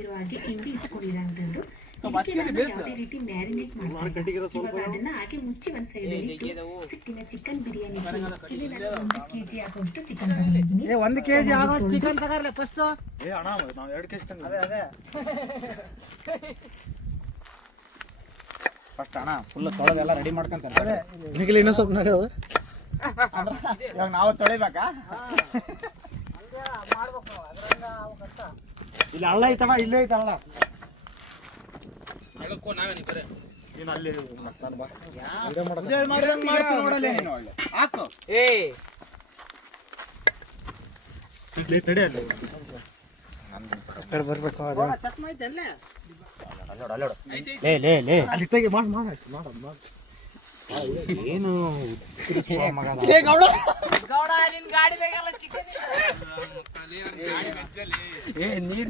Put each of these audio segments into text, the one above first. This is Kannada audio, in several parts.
ಇರೋ ಹಾಗೆ ಹಿಂಡಿ ಇಟ್ಕೊಂಡಿರೋಂಥದ್ದು. ಯಾವುದೇ ರೀತಿ ಮ್ಯಾರಿನೇಟ್ ಮಾಡ್ತೀನಿ. ಅದನ್ನ ಹಾಗೆ ಮುಚ್ಚಿ ಒಂದ್ ಸೈಡ್ ಸಿಟ್ಟಿನ ಚಿಕನ್ ಬಿರಿಯಾನಿ ಇಲ್ಲಿ ನಾನು 1 kg ಆಗುವಷ್ಟು ಚಿಕನ್ ತಗೊಂಡಿದ್ದೀನಿ. 1 kg ಆಗೋಷ್ಟು ಚಿಕನ್ ತಗರ್ಲೆ ಫಸ್ಟ್. ಅಣ್ಣ ನಾವು 2 kg ತಂಗ. ಅದೇ ಫಸ್ಟ್ ಅಣ್ಣ ಫುಲ್ ತೊಳೆದೆಲ್ಲ ರೆಡಿ ಮಾಡ್ಕೊಂತಾರೆ. ಅದೇ ನಿನಗೆ ಇನ್ನೂ ಸ್ವಲ್ಪ ನಗದು ಇವಾಗ ನಾವು ತೊಳಿಬೇಕಾ? ಮಾಡ್ಬೇಕು ಅದರಿಂದ ಅವು ಕಷ್ಟ. ಇಲ್ಲಿ ಹಳ್ಳ ಐತಣ್ಣ, ಇಲ್ಲೇ ಐತಲ್ಲ ಹಳ್ಳಕ್ಕೋ ನಾಗನಿ ಬರೇ ನೀನು ಅಲ್ಲಿ ನಾನು ಬಾ ಮಾಡ್ತೀನಿ ನೋಡಲ್ಲ ನೀನು. ಒಳ್ಳೆ ಹಾಕು. ಇಲ್ಲಿ ತಡಿ ಅಲ್ಲಿ ಬರ್ಬೇಕು. ಚಸ್ಮ ಐತೆ ಅಲ್ಲೇ ಅಲ್ಲಿ ತೆಗಿ ಮಾಡು ಏನು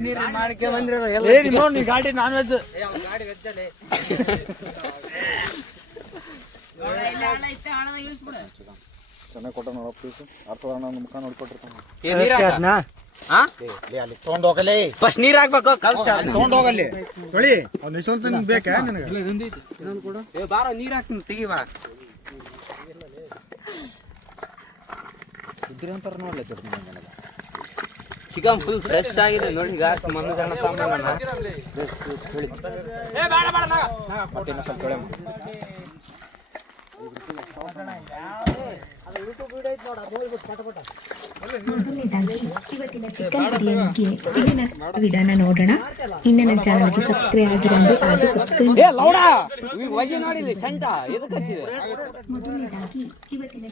ನೀರ್ ಮಾಡ್ಕೆ ಬಂದ್ರೆ ನೋಡಿ ಗಾಡಿ ನಾನ್ ವೆಜ್ ಚೆನ್ನಾಗಿ ಕೊಟ್ಟ ನೋಡ ಪ್ಲೀಸ್. ಆರ್ಸೋಣ ಮುಖ ನೋಡ್ಕೊಟ್ಟಿರ್ತಾನೆ. ಅಲ್ಲಿ ತಗೊಂಡ್ ಹೋಗಲಿ. ಫಸ್ಟ್ ನೀರ್ ಹಾಕ್ಬೇಕು ಕಲ್ಸ ತಗೊಂಡ್ ಹೋಗಲ್ಲಿ ತೊಳಿ. ಅವ್ನು ನಿಶಾಂತ ನಿಮ್ಗೆ ಬೇಕಾ ನಿನಗೆ? ಬಾರ ನೀರ್ ಹಾಕ್ತೀನಿ ತೆಗಿ ಬಾ. ಇದ್ರಂತಾರ ನೋಡ್ಲಿ ಚಿಕನ್ ಫುಲ್ ಫ್ರೆಶ್ ಆಗಿದೆ ನೋಡಿ ಗಾಸ್. ಮಣ್ಣು ಸಣ್ಣ ಸಾಂಬಾರಣ್ಣ ಮತ್ತೆ ಸ್ವಲ್ಪ ತೊಳೆ. ಮೊದಲನೇದಾಗಿ ಇವತ್ತಿನ ಚಿಕನ್ ಬಿರಿಯಾನಿಗೆ ಇಲ್ಲಿನ ವಿಧಾನ ನೋಡೋಣ. ಇನ್ನು ನನ್ನ ಚಾನಲ್ಗೆ ಸಬ್ಸ್ಕ್ರೈಬ್ ಆಗಿರೋದು ಹಾಗೆ ಸಬ್ಸ್ಕ್ರೈಬ್. ನೋಡಿಲಿ ಸಂಟ ಎದಕ್ಕೆ ಹಚ್ಚಿದೆ. ಮೊದಲನೇದಾಗಿ ಇವತ್ತಿನ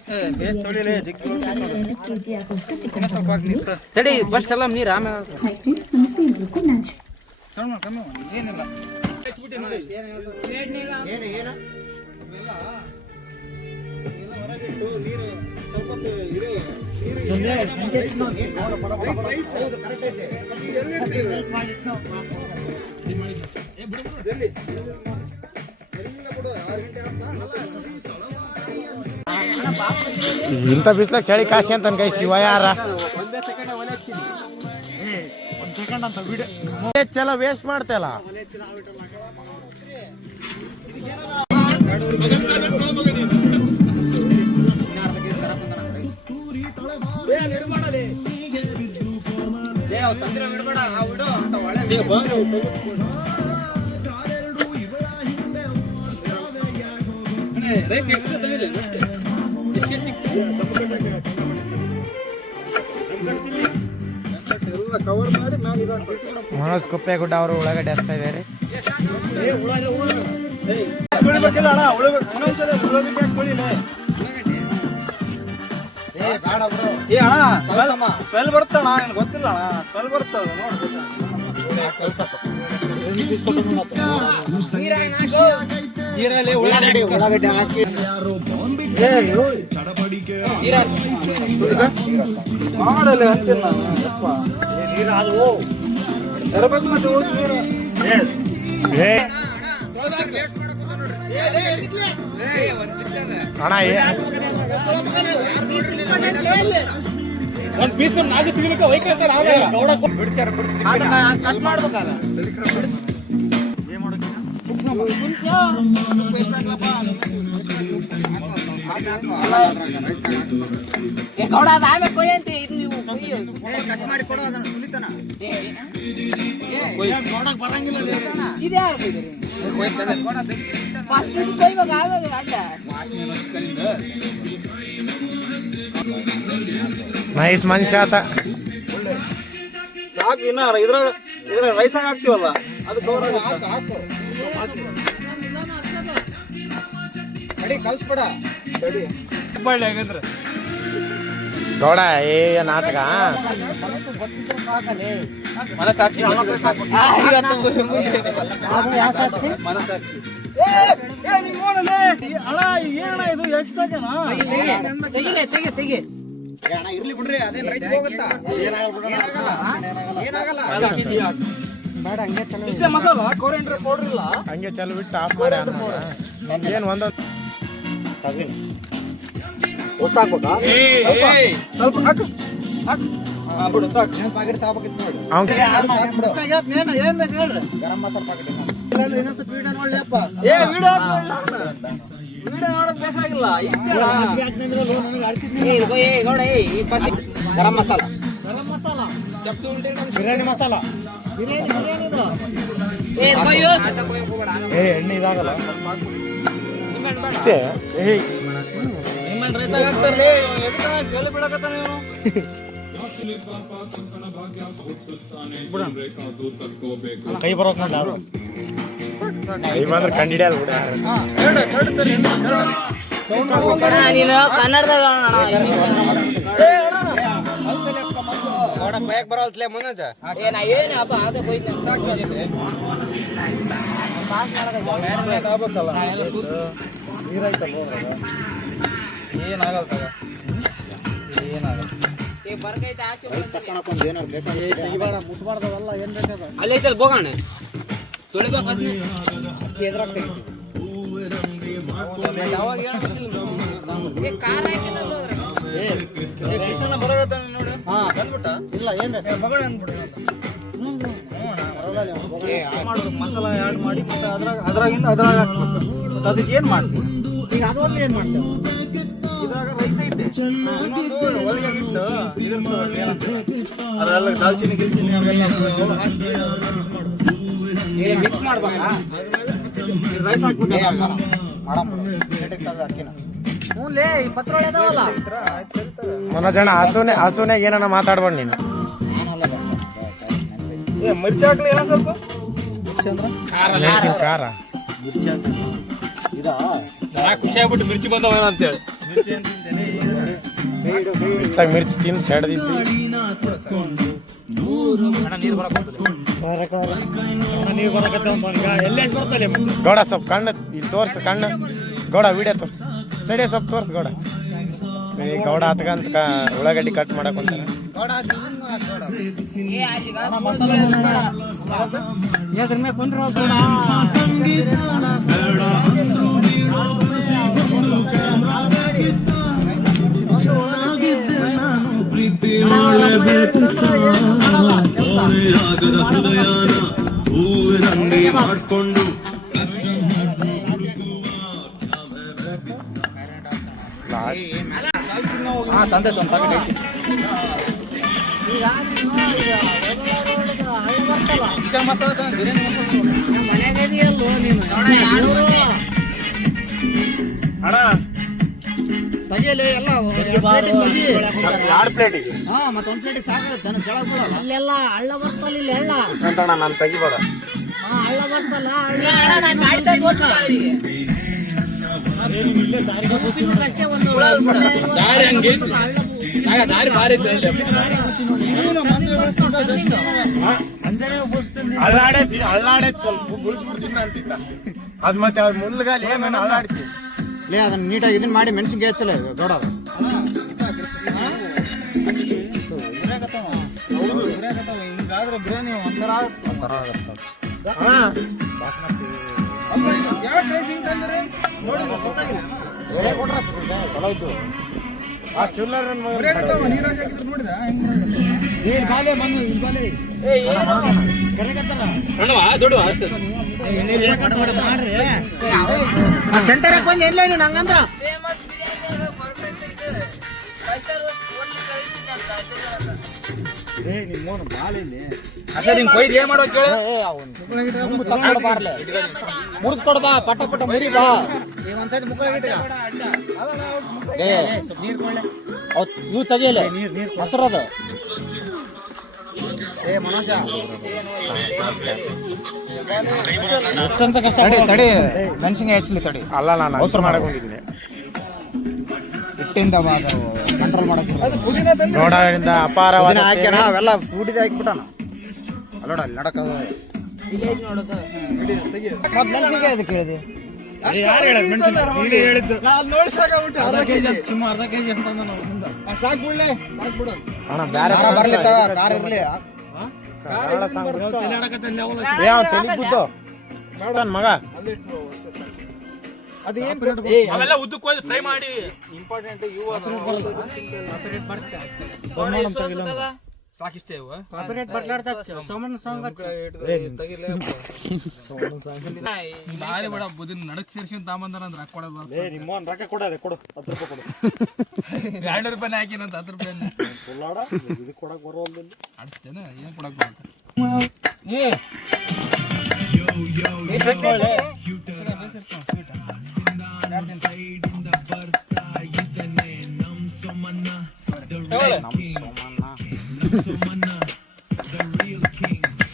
kg ಆಗುವಷ್ಟು ಚಿಕನ್ ತಡಿ ಫಸ್ಟ್ ಎಲ್ಲ ನೀರ್ ಆಮೇಲೆ. ಹೈ ಫ್ರೆಂಡ್ಸ್, ನಮಸ್ತೆ ಎಲ್ರಿಗೂ. ನಾನು ಇಂಥ ಬಿಸ್ಲಾಗ ಚಳಿ ಕಾಸಿ ಅಂತ ಕೈ ಶಿವ ಯಾರ ಚಲ ವೇಸ್ಟ್ ಮಾಡ್ತಲ್ಲ. ಮನೋಜ್ ಕುಪ್ಪೇಗುಡ್ಡ ಅವರು ಉಳ್ಳಾಗಡ್ಡೆ ಹಚ್ತಾ ಇದ್ದಾರೆ. ಸ್ಮೆಲ್ ಬರ್ತಣ ಗೊತ್ತಿಲ್ಲ ಅಣ್ಣ. ಸ್ಮೆಲ್ ಬರ್ತದ ನೀರಲ್ಲಿ ಉಳ್ಳಾಗಡ್ಡೆ ಹಾಕಿ ಮಾಡಲ್ಲ ಅಂತಿಲ್ಲ ತರಬೇಕು ಮತ್ತೆ ಹೋಗಿ ನೀರು. ಅಣ್ಣ ಒಂದ್ ಪೀಸ್ ನಾಲ್ಕು ಸಿಗಲಿಕ್ಕೆ ವೈಕಲ್ತಾರ ಬಿಡಿಸ್ಯಾರ ಬಿಡಿಸಿ ಕಟ್ ಮಾಡ್ಬೇಕಲ್ಲ. ಕಟ್ ಮಾಡಿ ಕೊಡೋ ಅದನ್ನ ಸುಲಿತನ ನೋಡಕ್ ಬರಂಗಿಲ್ಲ. ನೈಸ್ ಮನುಷ್ಯ ಆತ. ಸಾಕು. ಇನ್ನ ಇದ್ರ ರೈಸಾಗ ಹಾಕ್ತಿವಲ್ಲ ಅದು ಕಲ್ಸ್ಬಿಡ ಹೇಗಂದ್ರೆ ಗೌಡ ಏ ನಾಟಕ ಮನಸಾಕ್ಷಿ ಅಣ್ಣ ಏನಣ್ಣ ಇದು ಎಕ್ಸ್ಟ್ರಾ ಜನ ಇರ್ಲಿ ಬಿಡ್ರಿ. ಅದೇನ್ ರೈಸ್ ಹೋಗುತ್ತಾ? ಏನಾಗಲ್ಲ. ಬೇಡ ಹಂಗೆ ಚಲೋ. ಇಷ್ಟೇ ಮಸಾಲ ಕೊರಿಯಂಡರ್ ಪೌಡರ್ ಇಲ್ಲ. ಹಂಗೆ ಚಲೋ ಬಿಟ್ಟು ಆಫ್ ಮಾಡಿ ಏನು ಒಂದೊಂದು ಸ್ವಲ್ಪ ಹಾಕ್ಬೇಕಾ? ಸ್ವಲ್ಪ ಹಾಕು ಹಾಕು ಪ್ಯಾಕೆಟ್ ತಗೋಬೇಕಿತ್ತು ನೋಡಿ. ಅವ್ನ್ ಏನ್ ಬೇಕು ಹೇಳ್ರಿ? ಗರಂ ಮಸಾಲ ಪ್ಯಾಕೆಟ್ ಇನ್ನೊಂದು ವಿಡಿಯೋ ನೋಡ್ಲಿಪ್ಪ. ಗರಂ ಮಸಾಲ, ಬಿರಿಯಾನಿ ಮಸಾಲ, ಎಣ್ಣೆ ಇದಾಗಲ್ಲ ಅಷ್ಟೇ. ಕೈ ಬರೋಕ್ ನೋಡಿ ಯಾರು ಕೈ ಬಂದ್ರೆ ಕಂಡಿಡಿಯಲ್ಲ ಬಿಡ. ನೀನು ಕನ್ನಡದಾಗ ಕೊಯ್ಯಕ್ ಬರೋಲ್ಸ್ಲೆ ಮನೋಜ. ಏನು ಹಬ್ಬ ಅದೇ ಕೊಯ್ದು ನೀರಾಯ್ತಲ್ಲ ಏನಾಗಲ್ಲ ಬರ್ಗೈತೆ ಆಸೆ ತಕೊಂಡ್ ಏನಾರು ಬೇಕಾ ಮುಟ್ಬಾರ್ದವಲ್ಲ ಏನ್ ಬೇಕಾದ ಅಲ್ಲಿ ಐತಲ್ ಬೋಗಾಣೆ ತೊಳಿಬೇಕು ಅದನ್ನ. ಎದ್ರಾಗ ತೆಗಿತೀವಿ. ಅವಾಗ ಹೇಳ್ಬೇಕಿಲ್ಲ ಖಾರ ಹಾಕಿಲ್ಲ ಇಲ್ಲ ಏನ್ ಬೇಕು ಮಗಳ ಮಾಡೋದು ಮಸಾಲ ಆ್ಯಡ್ ಮಾಡಿ ಮತ್ತೆ ಅದ್ರಾಗಿಂದ ಅದ್ರಾಗ ಹಾಕ್ಬೇಕು. ಮತ್ತೆ ಅದಕ್ಕೆ ಏನು ಮಾಡ್ತೀವಿ ಈಗ ಅದೊಂದು ಏನು ಮಾಡ್ತೇವೆ ಇದ್ರಾಗ ರೈಸ್ ಐತೆ ಇನ್ನೊಂದು ಒಳಗೆ ಇಟ್ಟು ಇದಿರ್ತದಲ್ಲ ಏನಂತ ಅದೆಲ್ಲ ದಾಲ್ಚಿನ್ನಿ ಗಿಲ್ಚಿನ್ನಿ ಅವೆಲ್ಲ ಹಾಕಿ ಮಿಕ್ಸ್ ಮಾಡ್ಬೇಕಾ ರೈಸ್ ಹಾಕ್ಬೇಕು ಅಕ್ಕಿನ ಹ್ಞೂಲೇ ಈ ಪತ್ರೊಳೆ ಅದಾವಲ್ಲ ಮನೋಜಣ್ಣ ಹಸುನಾಗ ಏನನ್ನ ಮಾತಾಡ್ಬೇಡ ನೀನು. ಏ ಮಿರ್ಚಿ ಹಾಕ್ಲಿ ಏನೋ ಸ್ವಲ್ಪ ಮೆಣಸಿನ ಖಾರ ಖುಷಿ ಆಗ್ಬಿಟ್ಟು ಮಿರ್ಚಿ ಬಂದವ ಅಂತೇಳಿ ಮಿರ್ಚಿ ಅಂತ ತಿಂತೇನೆ ಇಷ್ಟಾಗ ಮಿರ್ಚಿ ತಿಂದು ಸೆಡ್ದಿತ್ತು. ನೀರು ಬರಕ್ಕೆ ನೀರು ಬರಕತ್ತೆ ಎಲ್ಲೇ ಬರ್ತಲ್ಲ ಗೌಡ ಸ್ವಲ್ಪ ಕಣ್ಣು ಇಲ್ಲಿ ತೋರ್ಸು ಕಣ್ಣು ಗೌಡ ವಿಡಿಯೋ ತೋರ್ಸು ತಡಿಯ ಸ್ವಲ್ಪ ತೋರ್ಸು ಗೌಡ. ಈ ಗೌಡ ಹತ್ಕಂತ ಉಳ್ಳಾಗಡ್ಡಿ ಕಟ್ ಮಾಡಕ್ ಹೊಂಟಾರ. ಅದ್ರ ಮೇಲೆ ಕುಂದ್ರೆ ಮಾಡ್ಕೊಂಡು ತಂದೆ ಪ್ಯಾಕೆಟ್ ಚಿಕನ್ ಮಸಾಲ ಬಿರಿಯಾನಿ ತೆಗಿಯಲಿ ಎಲ್ಲ ಎರಡು ಪ್ಲೇಟಿಗೆ ಹಾ ಮತ್ತೊಂದು ಪ್ಲೇಟಿಗೆ ಸಾಕಾಗುತ್ತೆ ಜನ ಕೆಳಗೆ ಬೀಳಲ್ಲ ಅಲ್ಲೆಲ್ಲ ಹಳ್ಳ ಬರ್ತಲ್ಲ ಇಲ್ಲಿ ಹಳ್ಳ ಸಂತಣ್ಣ ನಾನು ತೆಗಿಬೇಡ. ಹಳ್ಳ ಬರ್ತಲ್ಲ ಅಷ್ಟೇ ಒಂದು ದಾರಿ ಹಂಗೆ ದಾರಿ ಭಾರಿ ಅಳ್ಳಾಡೈತಿ ಸ್ವಲ್ಪ ಬಿಡಿಸ್ಬಿಡ್ತೀನಿ ಅಂತಿದ್ದ. ಅದ್ ಮತ್ತೆ ಅವ್ರ ಮುಂದ್ಗಾಲಿ ಏನೇನು ಅಳ್ಳಾಡ್ತಿ ಲೇ ಅದನ್ನ ನೀಟಾಗಿ ಇದನ್ನ ಮಾಡಿ ಮೆಣಸಿನ್ಕಾಯಿ ಹಚ್ಚಲ್ಲ ದೊಡ್ಡ ಹಿಂಗಾದ್ರೆ ಬಿರಿಯಾನಿ ಒಂಥರ ಚಲೋ ಇದ್ದು ಆ ಚುಲ್ಲರ್ ನೀರ್ ಬಾಲೆ ಮಣ್ಣು ಇಲ್ಲಿ ಬಾಲೆ ಕರೆಗತ್ತಾರ ಸಣ್ಣವಾ ದೊಡ್ಡವಾ ಮಾಡ್ರಿ ಸೆಂಟರ್ ಬಂದು ಎಲ್ಲ ನೀನು ಹಂಗಂದ್ರ ನಿಮ್ಮೋನು ಬಾಳೆಲಿ ಅಷ್ಟೇ ನಿಂಗೆ ಕೊಯ್ದು ಏನ್ ಮಾಡೋ ಕೇಳು. ಮುರಿದ್ ಕೊಡ ಬಾ ಪಟ ಪಟ ಮುರಿ ಬಾ ಈಗ ಒಂದ್ಸತಿ ಮುಕ್ಕಳಾಗಿಟ್ಟ ನೀರ್ ಕೊಳ್ಳೆ ಇವು ತೆಗಿಯಲ್ಲ ಮೊಸರದ ಏ ಮನೋಜ ಎಷ್ಟಂತ ಕಷ್ಟ ತಡಿ ಮೆಣಸಿನ್ಕಾಯಿ ಹಚ್ಚಲಿ ತಡಿ ಅಲ್ಲ ನಾನು ಅವಸರ ಮಾಡಕ್ ಬಂದಿದ್ದೀನಿ. ಹಿಟ್ಟಿಂದ ಕಂಟ್ರೋಲ್ ಮಾಡಕ್ ಗೌಡರಿಂದ ಅಪಾರವಾದ ಹಾಕ್ಯಾನ ಅವೆಲ್ಲ ಊಟಿದ ಹಾಕ್ಬಿಟ್ಟಾನ ಅಲ್ಲೋಡ ಅಲ್ಲಿ ನಡಕ ಮೆಣಸಿನ್ಕಾಯಿ ಅದಕ್ಕೆ ಹೇಳಿದೆ ಅಣ್ಣ ಬ್ಯಾರೆ ಬರ್ಲಿ ಕಾರ್ ಇರ್ಲಿ ಮಗ ಅವೆಲ್ಲ ಉದ್ದಕ್ಕೆ ಹೋಗಿ ಫ್ರೈ ಮಾಡಿ ಇಂಪಾರ್ಟೆಂಟ್ ಸಾಕಿಷ್ಟೇ ಇವ ಕಾಪಿರೇಟ್ ಬಟ್ಲಾಡ್ತಾ ಸೋಮಣ್ಣ ಸಾಂಗ್ ನಾಳೆ ಬೇಡ ಬುದಿನ ನಡಕ್ ಸೇರ್ಸ್ಕೊಂಡ್ ತಾಂಬಂದಾರ ಅಂದ್ರೆ ರೊಕ್ಕ ಕೊಡೋದು ನಿಮ್ಮವನ್ ರೊಕ್ಕ ಕೊಡಾರೆ ಕೊಡು 10 ರೂಪಾಯಿ ಕೊಡು 200 ರೂಪಾಯಿ ಹಾಕಿನಂತ 10 ರೂಪಾಯಿ ಕೊಲ್ಲಾಡ ಇದು ಕೊಡಕ್ ಬರೋದಿಲ್ಲ ಅಡ್ಸ್ತೇನೆ ಏನ್ ಕೊಡಕ್ ಬರುತ್ತೆ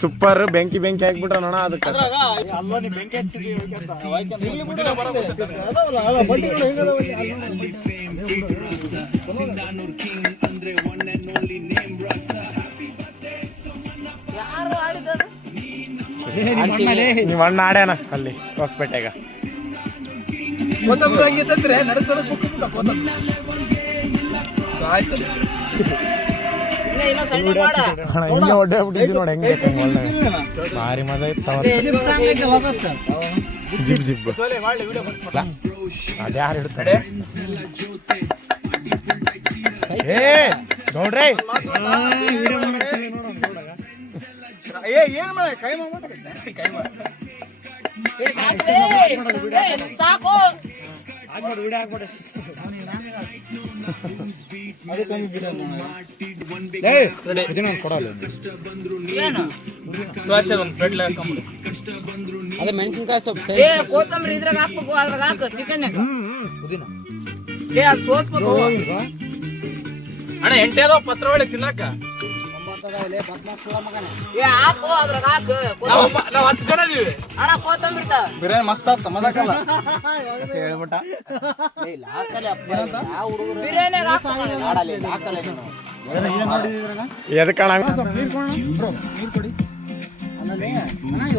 ಸೂಪರ್ ಬೆಂಕಿ ಹಾಕ್ಬಿಟ್ರ ನೋಣ ಅದಕ್ಕೆ ನೀವು ಅಣ್ಣ ಆಡ್ಯಾನ ಅಲ್ಲಿ ಹೊಸಪೇಟೆಗ ಕೊತ್ತಂಬರಿ ಹಂಗೆ ತಂದ್ರೆ ನಡಕ್ ಆಯ್ತು ಹಿಂಗೆ ಹೊಡ್ಯಾಬಿಟ್ಟಿದ್ವಿ ನೋಡಿ ಹೆಂಗೆ ಭಾರಿ ಮಜಾ ಇತ್ತು ಜಿಬ್ ಜಿಬ್ ಅದ್ಯಾರು ಹಿಡ್ತಾರೆ ಏ ಗೌಡ್ರೇ ಏನ್ ಮಾಡ ಕೈ ಸಾಕು ಅದೇ ಮೆಣಸಿನ್ಕಾಯಿ ಸೊಪ್ಪು ಕೋತಂಬರಿ ಇದ್ರಾಗ ಹಾಕ್ಬೇಕು ಅದ್ರಾಗ ಹಾಕು ಚಿಕನ್ ಅದು ಸೋಸ್ಬೇಕು ಅಣ್ಣ ಎಂಟೇ ಅದಾವ ಪತ್ರ ಒಳ್ಳೆ ತಿನ್ನಕ ಹಾಕು ಅದ್ರಾಗ ಹಾಕು ನಾವ್ 10 ಜನ ಇದೀವಿ ಅಣ್ಣ ಕೋತಂಬರಿ ಬಿರಿಯಾನಿ ಮಸ್ತ್ ಆಗ್ತ ಮಜಾಕಲ್ಲ ಹೇಳ್ಬಿಟ್ಟ ಬಿರಿಯಾನಿ ಎದಕ್ಕೆ ಅಣ್ಣ ನೀರ್ ಕೊಡಿ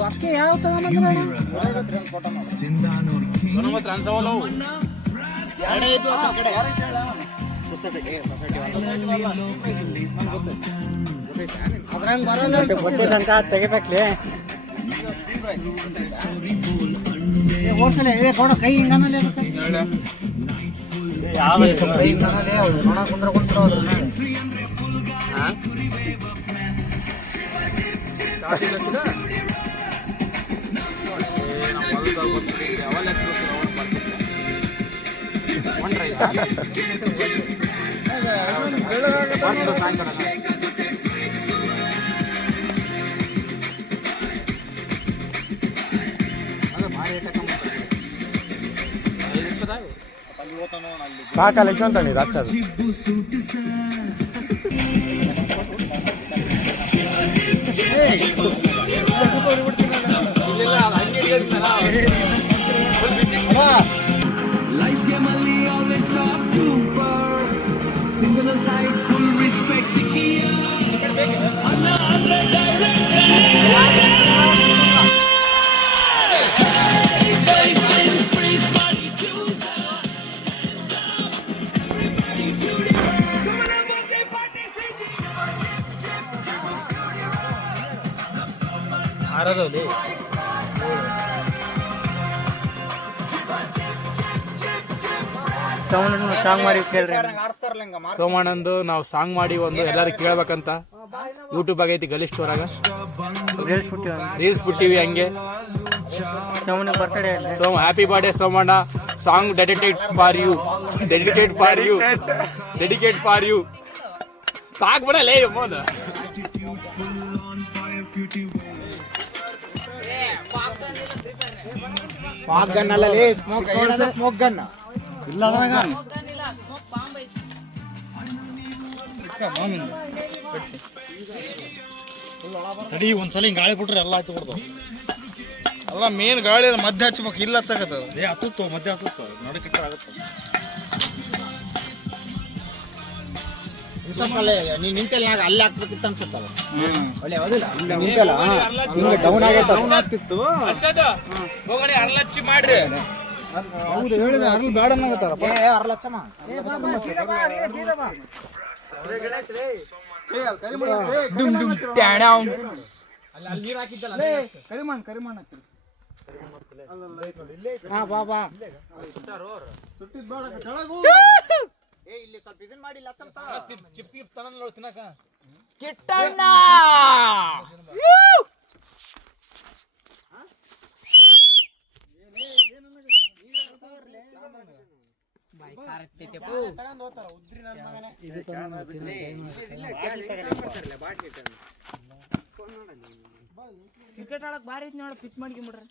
ಅಕ್ಕಿ ಯಾವ ತಗೊಂಡ್ರ ಅದ್ರಂಗ ಬರಲ್ಲ ತೆಗಿಬೇಕ್ಲಿ ಓಡ್ಸಲೆ ಕೊಡ ಕೈ ಹಿಂಗನಲ್ಲೇ ಸಾಕಲ್ಲ ಯಶವಂತ ಇದು ಹಚ್ಚದು ಆರದವಲ್ಲಿ ಸಾಂಗ್ ಮಾಡಿ ಸೋಮಣ್ಣಂದು ನಾವು ಸಾಂಗ್ ಮಾಡಿ ಒಂದು ಎಲ್ಲರೂ ಕೇಳ್ಬೇಕಂತ ಯೂಟ್ಯೂಬ್ ಆಗೈತಿ ಗಲಿಷ್ಠ ಹೊರಗ ರೀಲ್ಸ್ ಬಿಟ್ಟಿವಿ ಹಂಗೆ Soma happy birthday Somanna song dedicate for you ಸಾಕ್ ಬಿಡಲೇ ಮೋನ ಸ್ಮೋಕ್ ಗನ್ ಅಲ್ಲಲ್ಲಿ ಸ್ಮೋಕ್ ಗನ್ ಇಲ್ಲ ಅದ್ರಾಗ ತಡಿ ಒಂದ್ಸಲ ಹಿಂಗ್ ಗಾಳಿ ಬಿಟ್ರೆ ಎಲ್ಲ ಆಯ್ತು ಬಿಡ್ದು ಅಲ್ಲ ಮೇನ್ ಗಾಳಿ ಮಧ್ಯ ಹಚ್ಬೇಕು ಇಲ್ಲ ಹಚ್ಚಕತ್ತದ ಏ ಹತ್ತುತ್ತೋ ಮಧ್ಯ ಹತ್ತುತ್ತೋ ನಡಕಿಟ್ರೆ ಆಗುತ್ತೆ ನೀನ್ ನಿಂತಲ್ಲಿ ಅಲ್ಲಿ ಹಾಕ್ಬೇಕಿತ್ತು ಅನ್ಸುತ್ತವ ಡೌನ್ ಆಗ್ತಿತ್ತು ಹೋಗಣಿ ಅರ್ಲಚ್ಚಿ ಮಾಡ್ರಿ ಹೌದು ಹೇಳಿದ ಅರ್ಲ್ ಬೇಡ ಅನ್ನಕತ್ತಾರಪ್ಪ ಇಲ್ಲಿ ಸ್ವಲ್ಪ ಇದನ್ ಮಾಡಿ ಚಿಪ್ಸ್ ತಿನ್ನಕ ಕಿಟ್ಟಣ್ಣ ಕ್ರಿಕೆಟ್ ಆಡಕ್ ಬಾರಿ ಐತಿ ನೋಡ ಪಿಚ್ ಮಾಡ್ಕೊಂಬಿಡ್ರಿ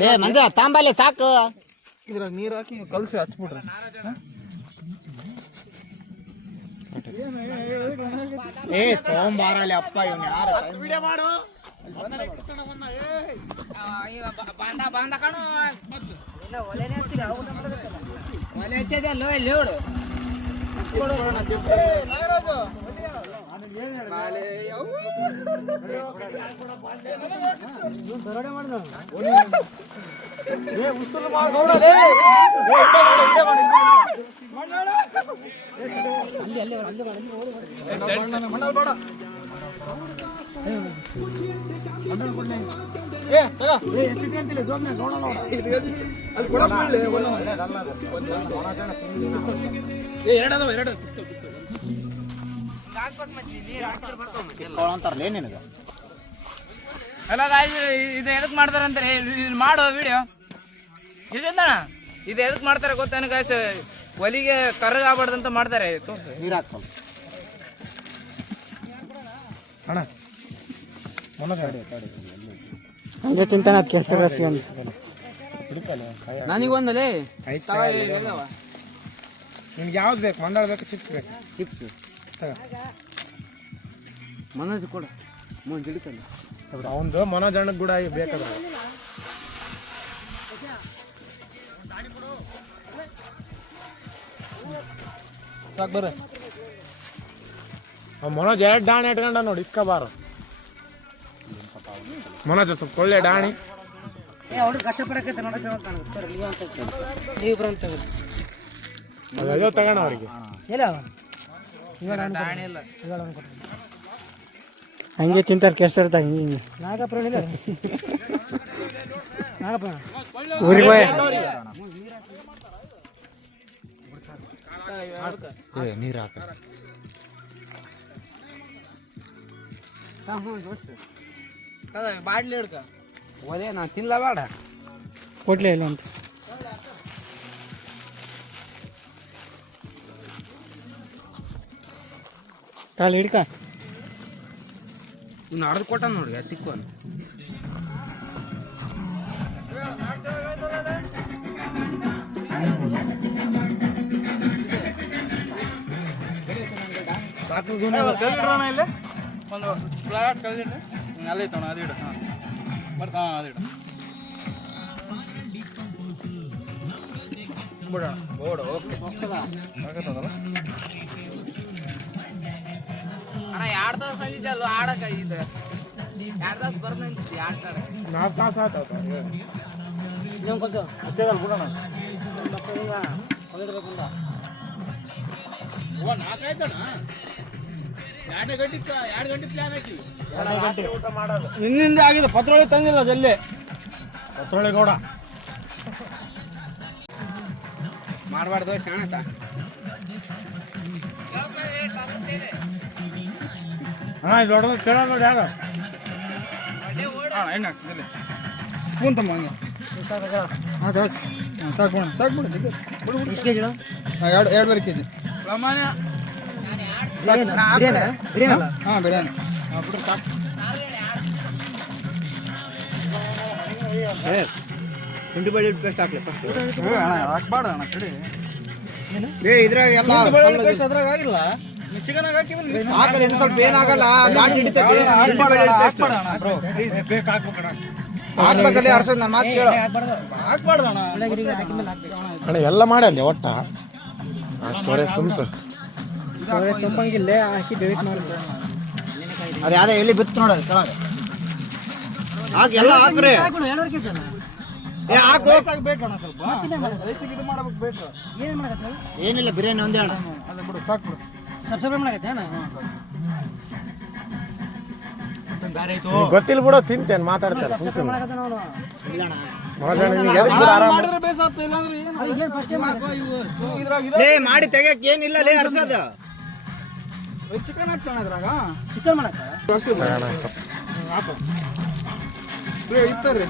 ಏ ಮಂಜ ತಾಂಬಾಲೆ ಸಾಕು ಇದ್ರಾಗ ನೀರ್ ಹಾಕಿ ಕಲಸಿ ಹಚ್ಬಿಡ್ರಿ ಏ ತಗೊಂಬಾರಲ್ಲಿ ಅಪ್ಪ ಇವನು ಯಾರು ವಿಡಿಯೋ ಮಾಡು ಬಾಂಧ ಕಣು ಒಲೆ ಹಚ್ಚಿದೆ ಅಲ್ಲೋ ಇಲ್ಲಿ ನೋಡು ಅಂತಾರಲ್ಲ ನಿನಗ ಹಲೋ ಗಾಯ್ಸ್ ಇದು ಎದಕ್ ಮಾಡ್ತಾರೆ ಅಂತಾರೆ ಇಲ್ಲಿ ಮಾಡೋ ವಿಡಿಯೋ ಇದಣ್ಣ ಇದು ಎದಕ್ ಮಾಡ್ತಾರೆ ಗೊತ್ತೇನು ಗಾಯ್ಸ್ ಒಲಿಗೆ ಕರ್ಗಾಗ್ಬಾರ್ದಂತ ಮಾಡ್ತಾರೆ ನೀರು ಹಾಕ್ತಾರೆ ಅಣ್ಣ ಹಂಗೆ ಚಿಂತನೆ ಕೆಸರು ಹಚ್ಕೊಂಡು ನನಗೊಂದಲೇ ನಿಮ್ಗೆ ಯಾವ್ದು ಬೇಕು ಮಂಡಾಳ ಬೇಕು ಚಿಪ್ಸ್ ಬೇಕು ಚಿಪ್ಸ್ ತಗೋ ಮನೋಜ್ ಕೊಡ ಹಿಡಿತಲ್ಲ ಅವಂದು ಮನೋಜ್ ಅಣ್ಣಗೆ ಕೂಡ ಬೇಕಾದ್ರೆ ಸಾಕು ಬರ್ರಿ ಮನೋಜ್ 2 ಡಾಣಿ ಇಟ್ಕೊಂಡ ನೋಡಿ ಇಸ್ಕ ಬಾರ ಮನೋಜ್ ಸ್ವಲ್ಪ ಒಳ್ಳೆ ಡಾಣಿ ಅವ್ರು ಕಷ್ಟಪಡಕೈತೆ ನೋಡಕ್ಕೆ ಅಯ್ಯೋ ತಗೋಣ ಅವ್ರಿಗೆ ಹಂಗೆ ಚಿಂತಾರ ಕೆಸರ್ತ ನಾಗಪ್ಪ ಊರಿಗೆ ನೀರು ಹಾಕ ಬಾಡ್ಲಿ ಹಿಡ್ಕ ಒಲೆ ನಾ ತಿನ್ಲ ಬೇಡ ಕೊಡ್ಲೇ ಇಲ್ಲ ಅಂತ ಕಾಲು ಹಿಡ್ಕ ಇನ್ನು ಅರ್ಧ ಕೊಟ್ಟ ನೋಡಿ ತಿಕ್ಕೋನು ಕಲ್ಲಿಡ್ರೋಣ ಇಲ್ಲಿ ಒಂದು ಫ್ಲಾಟ್ ಕಲ್ಲಿಡ್ರಿ ಅಲ್ಲೇ ಐತಣ ಅದಿಡ ಹಾಂ ಬರ್ತಾ ಹಾಂ ಅದಿಡ ಬಿಡೋಣ ಓಡು ಓಕೆ ಆಗತ್ತದಲ್ಲ ಅಣ್ಣ 2 ತಾಸು ಆಗಿದ್ದೆ ಅಲ್ವ ಆಡಕ್ಕಾಗಿದ್ದೆ 2 ತಾಸು ಬರ್ದಂತಿದ್ದೆ 2 ತಾಸು 4 ತಾಸು ಆಯ್ತು ಬಿಡೋಣ ನಿನ್ನಿಂದ ಆಗಿದೆ ಪತ್ರೊಳಿ ತಂದಿಲ್ಲ ಜಲ್ಲೆ ಪತ್ರೊಳಿ ಗೌಡ ಮಾಡಬಾರ್ದು ಶಾಣತ ಅಣ್ಣ ಇದು ಹೊಡೆದು ಕೇಳೋ ನೋಡಿ ಯಾರು ಹಾಂ ಎಣ್ಣೆ ಹಾಕ್ತಿಲ್ಲ ಸ್ಪೂನ್ ತಮ್ಮ ಹಂಗೆ ಹಾಂ ಸಾಕು ಬಿಡು ಸಾಕು ಬಿಡು ಬಿಡು ಎಷ್ಟು ಕೆ ಜಿ ಹಾಂ 2.5 ಕೆ ಜಿ ಸಾಮಾನ್ಯ ಹಾಂ ಬಿರಿಯಾನಿ ಹಾಂ ಬಿಡ್ರಿ ಸಾಕು ಶುಂಠಿ ಬೆಳ್ಳುಳ್ಳಿ ಪೇಸ್ಟ್ ಹಾಕ್ಲಿ ಹಾಕ್ಬೇಡ ಅಣ್ಣ ಕಡೆ ಇದ್ರಾಗ ಎಲ್ಲ ಪೇಸ್ಟ್ ಅದ್ರಾಗ ಆಗಿಲ್ಲ ಚಿಕನ್ ಹಾಕಿ ಹಾಕಲ್ಲ ಇನ್ನು ಸ್ವಲ್ಪ ಏನಾಗಲ್ಲ ಗಾಡಿ ಹಿಡಿತೈತಿ ಹಾಕ್ಬೇಕಲ್ಲಿ ಅರ್ಸದ್ ನನ್ನ ಮಾತು ಕೇಳು ಹಾಕ್ಬಾರ್ದಣ್ಣ ಅಣ್ಣ ಎಲ್ಲ ಮಾಡಿ ಅಲ್ಲಿ ಒಟ್ಟ ಸ್ಟೋರೇಜ್ ತುಂಬಿಸು ತುಂಬಂಗಿಲ್ಲ ಹಾಕಿ ಬೇವಿಟ್ ಮಾಡಿ ಅದು ಯಾವ್ದು ಎಲ್ಲಿ ಬಿತ್ತು ನೋಡಲ್ಲ ಕೆಳಗೆ ಹಾಕಿ ಎಲ್ಲ ಹಾಕ್ರಿ ಹಾಕು ಬೇಕಣ್ಣ ಸ್ವಲ್ಪ ರೈಸಿಗೆ ಇದು ಮಾಡ್ಬೇಕು ಬೇಕು ಏನಿಲ್ಲ ಬಿರಿಯಾನಿ ಒಂದೇ ಅಣ್ಣ ಅಲ್ಲ ಬಿಡು ಸಾಕು ಬಿಡು ಗೊತ್ತಿಲ್ಲ ಬಿಡೋ ತಿಂತೇನೆ ಮಾತಾಡ್ತಾರೆ ಇಲ್ಲಣ್ಣ ಮಾಡಿದ್ರೆ ಬೇಸಾಗ್ತದೆ ಇಲ್ಲಾಂದ್ರೆ ಏನು ಮಾಡಿ ತೆಗಿಯಕ್ ಏನಿಲ್ಲ ಲೇ ಅರ್ಸದ ಚಿಕನ್ ಹಾಕ್ತಾನ ಅದ್ರಾಗ ಚಿಕನ್ ಮಾಡಕ್ಕ ಇರ್ತಾರೆ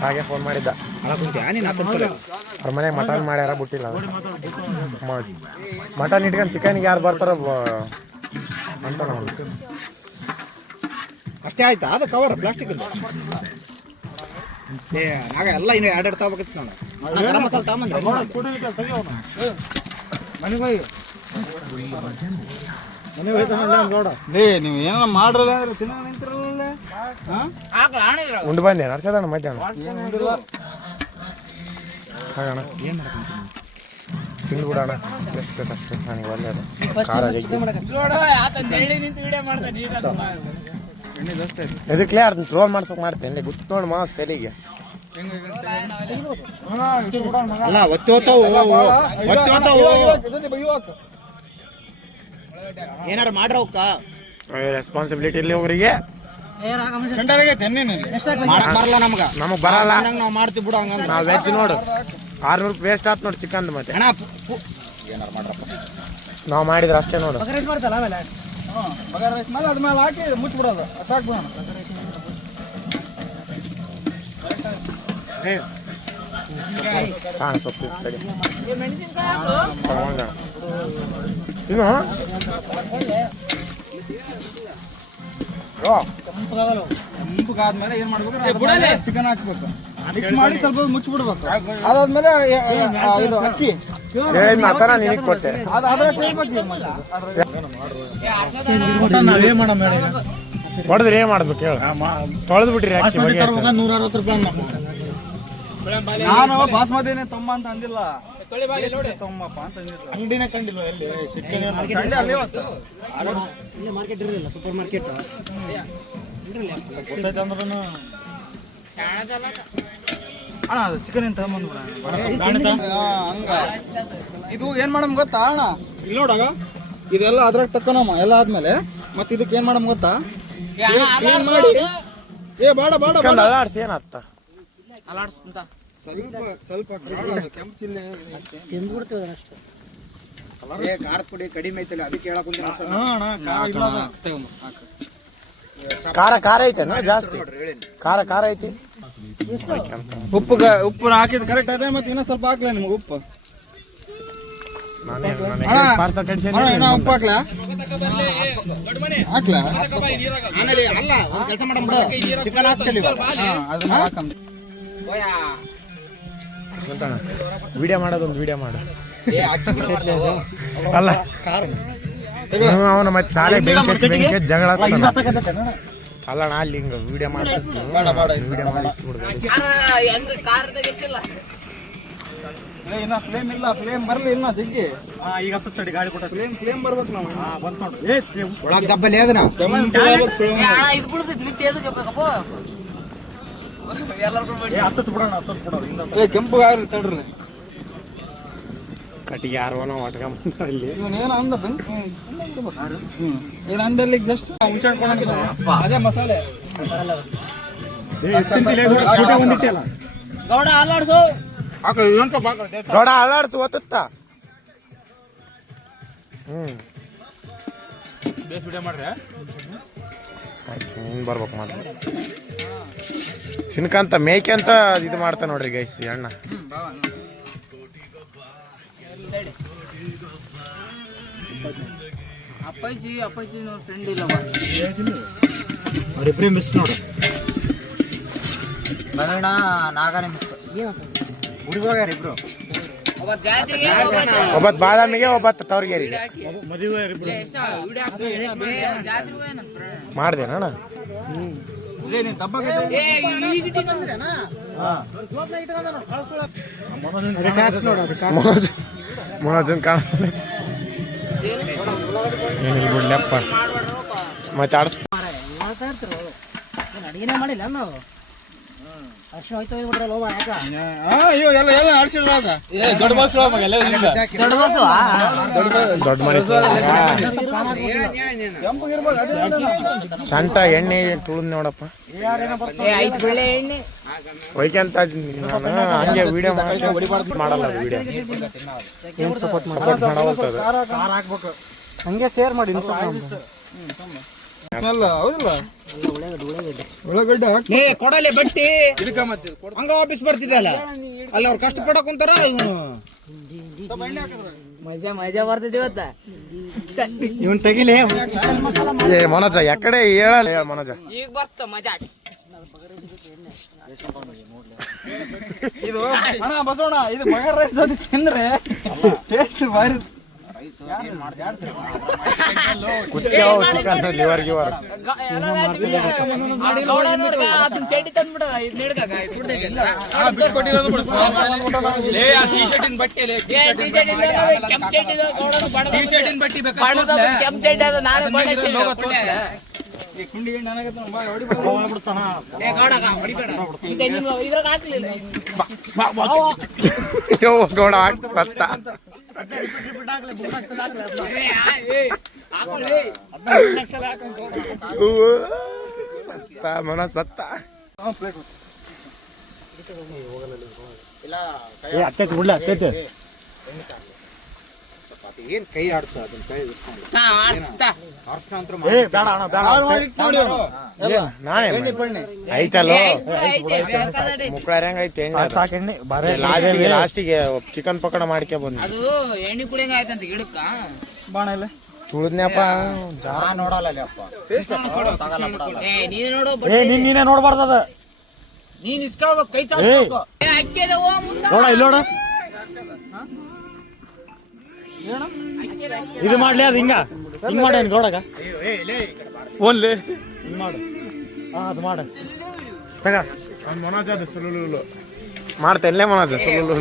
ಹಾಗೆ ಫೋನ್ ಮಾಡಿದ್ದ ಅವ್ರ ಮನೆಗೆ ಮಟನ್ ಮಾಡ್ಯಾರ ಬಿಟ್ಟಿಲ್ಲ ಮಟನ್ ಇಟ್ಕೊಂಡು ಚಿಕನ್ಗೆ ಯಾರು ಬರ್ತಾರ ಅಂತ ನಾವು ಅಷ್ಟೇ ಆಯ್ತಾ ಅದು ಕವರ್ ಪ್ಲಾಸ್ಟಿಕ್ ಆಗ ಎಲ್ಲ ಇನ್ನು ಎರಡು ತಗೋಬೇಕಿತ್ತು ನಾನು ಗರಂ ಮಸಾಲ ತಗೊಂಬಂದ್ರೆ ಮನೆಗೆ ಹೋಗಿ ನೀವು ಏನೋ ಮಾಡ್ರಲ್ಲ ಅಂದ್ರೆ ತಿನ್ನ ನಿಂತಿರಲ್ಲ ಉಂಡು ಬಂದೆ ನರ್ಸದಣ್ಣ ಮಧ್ಯಾಹ್ನ ಹಾಗಣ್ಣ ತಿಂದು ಬಿಡೋಣ ಎಷ್ಟು ಬೇಕಷ್ಟು ನನಗೆ ಒಳ್ಳೆಯದು ಖಾರ ಜಗ್ಗಿ ಇದಕ್ಕೆ ಅರ್ಧ ರೋಲ್ ಮಾಡ್ಸೋಕೆ ಮಾಡ್ತೇನೆ ಗೊತ್ತು ನೋಡಿ ಮಾಸ್ ತೆಲಿಗೆ ಅಲ್ಲ ಒತ್ತೋತಾವು ಏನಾರು ಮಾಡ್ರವಕ್ಕ ರೆಸ್ಪಾನ್ಸಿಬಿಲಿಟಿ ಇಲ್ಲಿ ಅವರಿಗೆ ಮಾಡಕ್ ಬರಲ್ಲ ನಮಗೆ ಬರಲ್ಲ ನಾವು ಮಾಡ್ತೀವಿ ಬಿಡು ಹಂಗಂದ್ರೆ ನಾವು ವೆಜ್ ನೋಡು 600 ವೇಸ್ಟ್ ಆಯ್ತು ನೋಡಿ ಚಿಕನ್ ಮತ್ತೆ ಅಣ್ಣ ಏನಾರು ಮಾಡ್ರಪ್ಪ ನಾವು ಮಾಡಿದ್ರೆ ಅಷ್ಟೇ ನೋಡು ರೈಸ್ ಮಾಡ್ತಲ್ಲ ಆಮೇಲೆ ಬಗಾರ ರೈಸ್ ಮೇಲೆ ಅದ್ಮೇಲೆ ಹಾಕಿ ಮುಚ್ಚಿಬಿಡೋದು ಸಾಕ್ಬಿಡೋಣ ಹಾಂ ಸೊಪ್ಪು ತಡಿ ಲವಂಗ ಇನ್ನು ಕೆಂಪಗಾದ್ಮೇಲೆ ಏನ್ ಮಾಡ್ಬೇಕು ಚಿಕನ್ ಹಾಕ್ಬೇಕು ಮಿಕ್ಸ್ ಮಾಡಿ ಸ್ವಲ್ಪ ಮುಚ್ಚಿಬಿಡ್ಬೇಕು ಅದಾದ್ಮೇಲೆ ಇದು ಅಕ್ಕಿ ಮಾತಾಡ ನಿನಗೆ ಕೊಟ್ಟೆ ಅದ್ರ ಹೊಡೆದ್ರೆ ಏನ್ ಮಾಡ್ಬೇಕು ಹೇಳು ತೊಳೆದು ಬಿಟ್ರಿ ಅಕ್ಕಿ ಬಗ್ಗೆ ನಾನು ಬಾಸ್ಮತಿನೇ ತೊಂಬ ಅಂತ ಅಂದಿಲ್ಲ ತೊಂಬಪ್ಪ ಅಂತ ಅಂದಿಲ್ಲ ಅಂಗಡಿನ ಕಂಡಿಲ್ವ ಎಲ್ಲಿ ಸಂಡೆ ಅಲ್ಲಿ ಇವತ್ತು ಮಾರ್ಕೆಟ್ ಇರಲಿಲ್ಲ ಸೂಪರ್ ಮಾರ್ಕೆಟ್ ಗೊತ್ತಾಯ್ತು ಅಂದ್ರೂ ಅಣ್ಣ ಅದು ಚಿಕನ್ ಏನು ತಗೊಂಬಂದ್ಬಿಡ ಹಂಗ ಇದು ಏನ್ ಮಾಡಮ್ ಗೊತ್ತಾ ಅಣ್ಣ ಇಲ್ಲಿ ನೋಡಾಗ ಇದೆಲ್ಲ ಅದ್ರಾಗ ತಕ್ಕನಮ್ಮ ಎಲ್ಲ ಆದ್ಮೇಲೆ ಮತ್ತೆ ಇದಕ್ಕೆ ಏನ್ ಮಾಡಮ್ ಗೊತ್ತಾ ಕ್ಲೀನ್ ಮಾಡಿ ಏ ಬಾಡ ಬಾಡ ಬಾಡ ಅಲ್ಲಾಡ್ಸಿ ಏನತ್ತ ಅಲಾಡ್ಸ್ತ ಸ್ವಲ್ಪ ಕೆಂಪು ಚಿಲ್ಲಿ ತಿಂದ್ಬಿಡ್ತೀವಿ ಅಷ್ಟೇ ಖಾರದ ಪುಡಿ ಕಡಿಮೆ ಐತಲ್ಲ ಅದಕ್ಕೆ ಹೇಳಕ್ ಖಾರ ಐತೆ ಜಾಸ್ತಿ ಖಾರ ಐತಿ ಉಪ್ಪು ಹಾಕಿದ್ ಕರೆಕ್ಟ್ ಅದೇ ಮತ್ತೆ ಇನ್ನೂ ಸ್ವಲ್ಪ ಹಾಕ್ಲಾ ನಿಮ್ಗೆ ಉಪ್ಪು ಉಪ್ಪು ಹಾಕ್ಲಾ ಹಾಕ್ಲಾ ಆಮೇಲೆ ಅಲ್ಲ ಒಂದ್ ಕೆಲಸ ಮಾಡಂಬಿಡು ಚಿಕನ್ ಹಾಕ್ತೇಲಿ ಅದನ್ನ ಹಾಕಂದ್ ವಿಡಿಯೋ ಮಾಡೋದೊಂದು ವಿಡಿಯೋ ಮಾಡು ಅಲ್ಲ ಅವನ ಮತ್ತೆ ಶಾಲೆ ಬೆಂಕಿ ಜಗಳ ಅಲ್ಲಣ್ಣ ಅಲ್ಲಿ ಹಿಂಗ ವಿಡಿಯೋ ಮಾಡ್ತಿರ್ತೀವಿ ವಿಡಿಯೋ ಮಾಡಿ ಇನ್ನ ಫ್ಲೇಮ್ ಇಲ್ಲ ಫ್ಲೇಮ್ ಬರ್ಲಿ ಇನ್ನ ಜಗ್ಗಿ ಈಗ ಹತ್ತಡಿ ಗಾಳಿ ಕೊಟ್ಟ ಫ್ಲೇಮ್ ಬರ್ಬೇಕು ನಾವು ಬಂತ ನೋಡ್ರಿ ಒಳಗ್ ದಬ್ಬಲಿ ಅದನ್ನ ಕೆಂಪು ತಡ್ರಿ ಕಟ್ಟಿಗೆ ಯಾರೋ ಹೊಟ್ಕೊಂಬ ಅಲ್ಲಿ ಇವನೇನು ಅಂದ ಏನ್ ಅಂದಲ್ಲಿ ಜಸ್ಟ್ ಮುಚ್ಚಾಡ್ಕೊಳಂಗಿಲ್ಲ ಅದೇ ಮಸಾಲೆ ಗೌಡ ಅಲ್ಲಾಡ್ಸು ಗೌಡ ಅಲ್ಲಾಡ್ಸು ಒತ್ತ ಬೇಸ್ ವಿಡಿಯೋ ಮಾಡ್ರೆ ಆಯ್ತು ನೀನು ಬರ್ಬೇಕು ಮಾತ್ರ ಚಿನ್ಕಂತ ಮೇಕೆ ಅಂತ ಇದು ಮಾಡ್ತಾ ನೋಡ್ರಿ ಗೈಸ್ ಅಣ್ಣ ಅಪ್ಪಾಜಿ ಫ್ರೆಂಡ್ ಇಲ್ಲ ಅವ್ರಿಬ್ರಿ ಮಿಸ್ ನೋಡು ಬರೋಣ ನಾಗನೇ ಮಿಸ್ ಊರಿಗೆ ಹೋಗ್ಯಾರ ಇಬ್ರು ಒಬ್ಬತ್ತು ಬಾದಾಮಿಗೆ ಒಬ್ಬತ್ತು ತವ್ರಿಗೇರಿಗೆ ಮಾಡ್ದೇನಣ್ಣ ಮನೋಜನ್ ಕಾಣ ಏನಿಲ್ಲ ಬಿಡ್ಲಪ್ಪ ಮತ್ತೆ ಆಡಿಸ್ ಅಡಿಗೆನೇ ಮಾಡಿಲ್ಲ ನಾವು ಅರ್ಶಿನ ಹೋಯ್ತು ಬಿಡ್ರಲ್ಲ ಹೋಗ ಯಾಕ ಅಯ್ಯೋ ಎಲ್ಲ ಎಲ್ಲ ಆಡ್ಸಿಡ್ರ ದೊಡ್ಡ ಬಸ್ ದೊಡ್ಡ ಮನುಷ್ಯ ಸಂಟ ಎಣ್ಣೆ ತುಳಿದ್ ನೋಡಪ್ಪ ಒಯ್ಕಂತ ಹಂಗೆ ವಿಡಿಯೋ ಮಾಡಲ್ಲ ವಿಡಿಯೋ ಸಪೋರ್ಟ್ ಮಾಡವಲ್ತದ ಹಂಗೆ ಶೇರ್ ಮಾಡಿ ಸ್ಮೆಲ್ ಹೌದಿಲ್ಲ ಉಳ್ಳಾಗಡ್ಡೆ ಏ ಕೊಡಲೆ ಬಟ್ಟಿ ಹಂಗ ವಾಪಸ್ ಬರ್ತಿದ್ದಲ್ಲ ಅಲ್ಲಿ ಅವ್ರು ಕಷ್ಟ ಪಡಕ್ ಕುಂತಾರ ಮಜಾ ಮಜಾ ಬರ್ತೈತಿ ಇವತ್ತ ಇವನ್ ತೆಗಿಲಿ ಏ ಮನೋಜ ಯಾಕಡೆ ಹೇಳಲ್ಲ ಹೇಳ ಮನೋಜ ಈಗ ಬರ್ತ ಮಜಾ ಇದು ಅಣ್ಣ ಬಸವಣ್ಣ ಇದು ಮಗರ್ ರೈಸ್ ಜೊತೆ ತಿಂದ್ರೆ ಟೇಸ್ಟ್ ಭಾರಿ ಚಿಕನ್ ಲಿವರ್ ಗಿವರ್ ಚಡ್ಡಿ ತಂದ್ಬಿಡ ಕುಂಡಿ ನನಗತ್ತ ಇದ್ರಾಗ ಹಾಕ್ಲಿಲ್ಲ ಗೌಡ ಸತ್ತ ಸತ್ತ ಮನ ಸತ್ತ ಏನ್ ಕೈ ಆಡ್ಸ ಅದನ್ನ ಕೈ ಐತಲ್ಲ ಮುಕ್ಕಳ ಐತೆ ಲಾಸ್ಟಿಗೆ ಚಿಕನ್ ಪಕೋಡ ಮಾಡ್ಕೆ ಬಂದ್ ಅದು ಎಣ್ಣೆ ಕುಡಿಯಂಗ ಆಯ್ತಂತ ಗಿಡಕ್ಕ ಬಾಣ ಇಲ್ಲ ತುಳಿದ್ನಪ್ಪ ನೋಡಲ್ಲ ನೀನು ನೋಡು ನೀನೇ ನೋಡ್ಬಾರ್ದದ ನೀನ್ ಇಸ್ಕೊಳ್ಬೇಕು ಕೈ ಚಾಚ್ಬೇಕು ಅಕ್ಕಿದವ ನೋಡ ಇಲ್ಲಿ ನೋಡ ಇದು ಮಾಡ್ಲಿ ಅದು ಹಿಂಗ ಹಿಂಗ್ ಮಾಡೇನ್ ಗೌಡಗ ಓನ್ಲಿ ಹಿಂಗ್ ಮಾಡು ಅದು ಮಾಡ ತಗ ಮನೋಜ್ ಅದು ಸುಲುಲು ಮಾಡ್ತಾ ಇಲ್ಲೇ ಮನೋಜ್ ಸುಲುಲು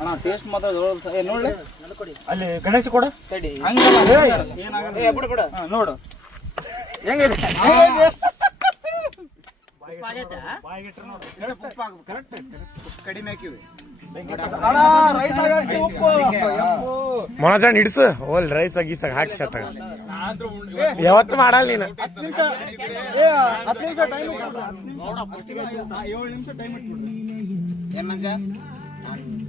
ಅಣ್ಣ ಟೇಸ್ಟ್ ಮಾತ್ರ ನೋಡ್ಲಿ ಅಲ್ಲಿ ಗಣೇಶ ಕೊಡ ತಡಿ ಏನಾಗಲ್ಲ ಬಿಡು ಬಿಡು ನೋಡು ಹೆಂಗಿದೆ ಕರೆಕ್ಟ್ ಕಡಿಮೆ ಹಾಕಿವಿ ಮನೋಜ್ ಹಿಡ್ಸು ಓಲ್ ರೈಸ್ ಗೀಸಾಗ ಹಾಕ್ಸ ತಗ ಯಾವತ್ತು ಮಾಡಲ್ಲ ನೀನು 10 ನಿಮಿಷ ಟೈಮ್ 7 ನಿಮಿಷ ಟೈಮ್ ಏನ್ ಮಂಜ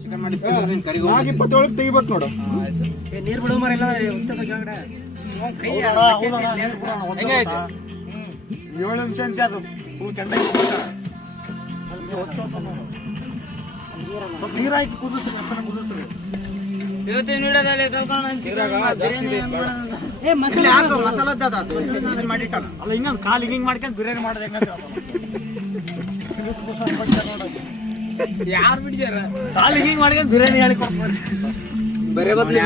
ಚಿಕನ್ ಮಾಡಿ 27 ತೆಗಿಬೇಕು ನೋಡು ನೀರ್ ಬಿಡು ಮರ ಇಲ್ಲ 7 ನಿಮಿಷ ಅಂತ ಅದು ಸ್ವಲ್ಪ ನೀರ್ ಹಾಕಿ ಕುದಿಸ್ರಿ ಇವತ್ತಿನ ವಿಡಿಯೋದಲ್ಲಿ ಅಲ್ಲ ಹಿಂಗ ಕಾಲ್ ಹಿಂಗ್ ಮಾಡ್ಕೊಂಡ್ ಬಿರಿಯಾನಿ ಮಾಡೋದು ಹೆಂಗಂತ ಯಾರು ಬಿಡಿದಾರ ಕಾಲ್ ಹಿಂಗ್ ಮಾಡ್ಕೊಂಡ್ ಬಿರಿಯಾನಿ ಹೇಳಿ ಕೊಡ್ತಾರೆ ಬರೇ ಬದ್ಲಿ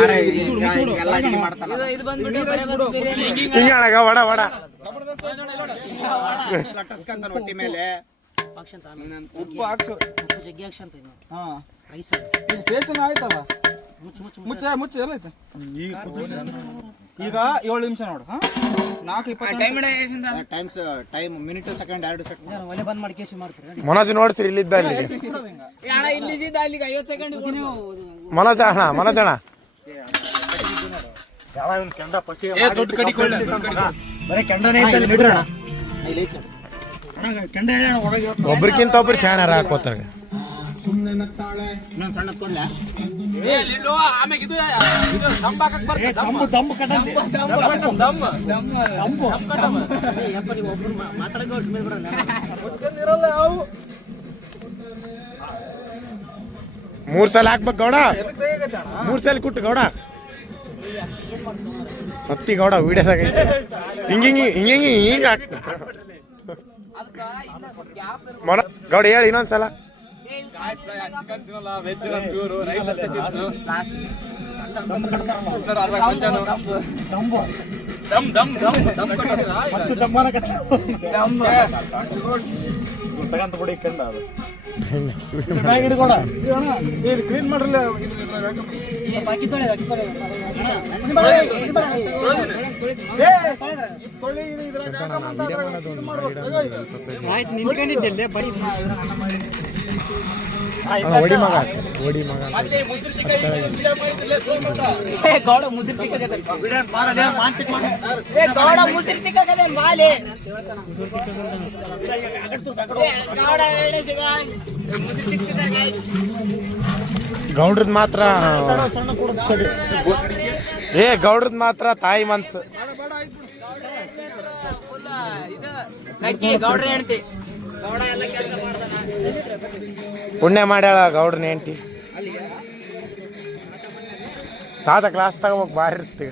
ಇದು ಬಂದ್ಬಿಟ್ಟು ಬರೇ ಬದ್ಲಿ ಬಿರಿಯಾನಿ ಹಿಂಗ ವಡ ವಡ ಲಟ್ಟಸ್ಕಂತಾನ ಹೊಟ್ಟಿ ಮೇಲೆ ಉಪ್ಪು ಹಾಕ್ಸು ಜಗ್ಗಿ ಹಾಕ್ಸಿ ಅಂತ ಇದು ಹಾ ರೈಸ್ ಇದು ಟೇಸ್ಟ್ ಆಯ್ತಲ್ಲ ಮುಚ್ಚ ಎಲ್ಲ ಐತೆ ಈಗ 7 ನಿಮಿಷ ನೋಡು 4:20 ಟೈಮ್ ಮಿನಿಟ್ ಸೆಕೆಂಡ್ 2 ಸೆಕೆಂಡ್ ಒಲೆ ಬಂದ್ ಮಾಡಿ ಕೇಸಿ ಮಾಡ್ತೀರಿ ಮನೋಜ್ ನೋಡ್ಸಿರಿ ಇಲ್ಲಿದ್ದ ಅಲ್ಲಿ ಇಲ್ಲಿದ್ದ ಅಲ್ಲಿಗೆ 50 ಸೆಕೆಂಡ್ ಮನೋಜ್ ಅಣ್ಣ ಮನೋಜ್ ಅಣ್ಣ ಬರೀ ಕೆಂಡನೇ ಐತಲ್ಲಿ ಬಿಡ್ರಣ ಒಬ್ರಿಗಿಂತ ಒಬ್ರು ಶಾಣರ ಹಾಕೋತಾರ ಇನ್ನೊಂದು ಸಣ್ಣ ಕೊಡ್ಲ ತಂಬು ಕಟ್ಟಂತೆ ನೀವು ಒಬ್ರು ಮಾತಾಡಕ್ಕೆ ಸುಮ್ಮನೆ ಬರಲ್ಲ 3 ಸಲ ಹಾಕ್ಬೇಕು ಗೌಡ 3 ಸಲ ಕುಟ್ಟು ಗೌಡ ಸತ್ತಿ ಗೌಡ ವಿಡಿಯೋದಾಗ ಹಿಂಗ ಹಾಕ್ತ ಮನ ಗೌಡ ಹೇಳಿ ಇನ್ನೊಂದ್ಸಲ ತಗಂತ ಬಿಡಿ ಕಂಡ ಅದು ಇದು ಕ್ಲೀನ್ ಮಾಡ್ರಲ್ಲ ಅಕ್ಕಿ ತೊಳೆ ಆಯ್ತು ನಿಂತ್ಕೊಂಡಿದ್ದೆ ಬರೀ ಒಡಿ ಮಗ ಒಡಿ ಮಗ ಗೌಡ ಮುಸಿರ್ ಗೌಡ ಮುಸಿರ್ ತಿಕ್ಕದೇನ್ ಬಾಲೆ ಗೌಡ ಮುಸಿರ್ ತಿಕ್ಕಿದ್ದಾರೆ ಗೌಡ್ರದ್ ಮಾತ್ರ ಗೌಡ್ರದ್ ಮಾತ್ರ ತಾಯಿ ಮನ್ಸು. ಗೌಡ್ರ ಹೆಂಡ್ತಿ ಗೌಡ ಎಲ್ಲ ಕೆಲಸ ಮಾಡ್ತಾನ. ಪುಣ್ಯ ಮಾಡ್ಯಾಳ ಗೌಡ್ರನ ಹೆಂಡ್ತಿ. ತಾತ ಕ್ಲಾಸ್ ತಗೋಬೇಕು ಬಾರಿ ಇರ್ತೀಗ.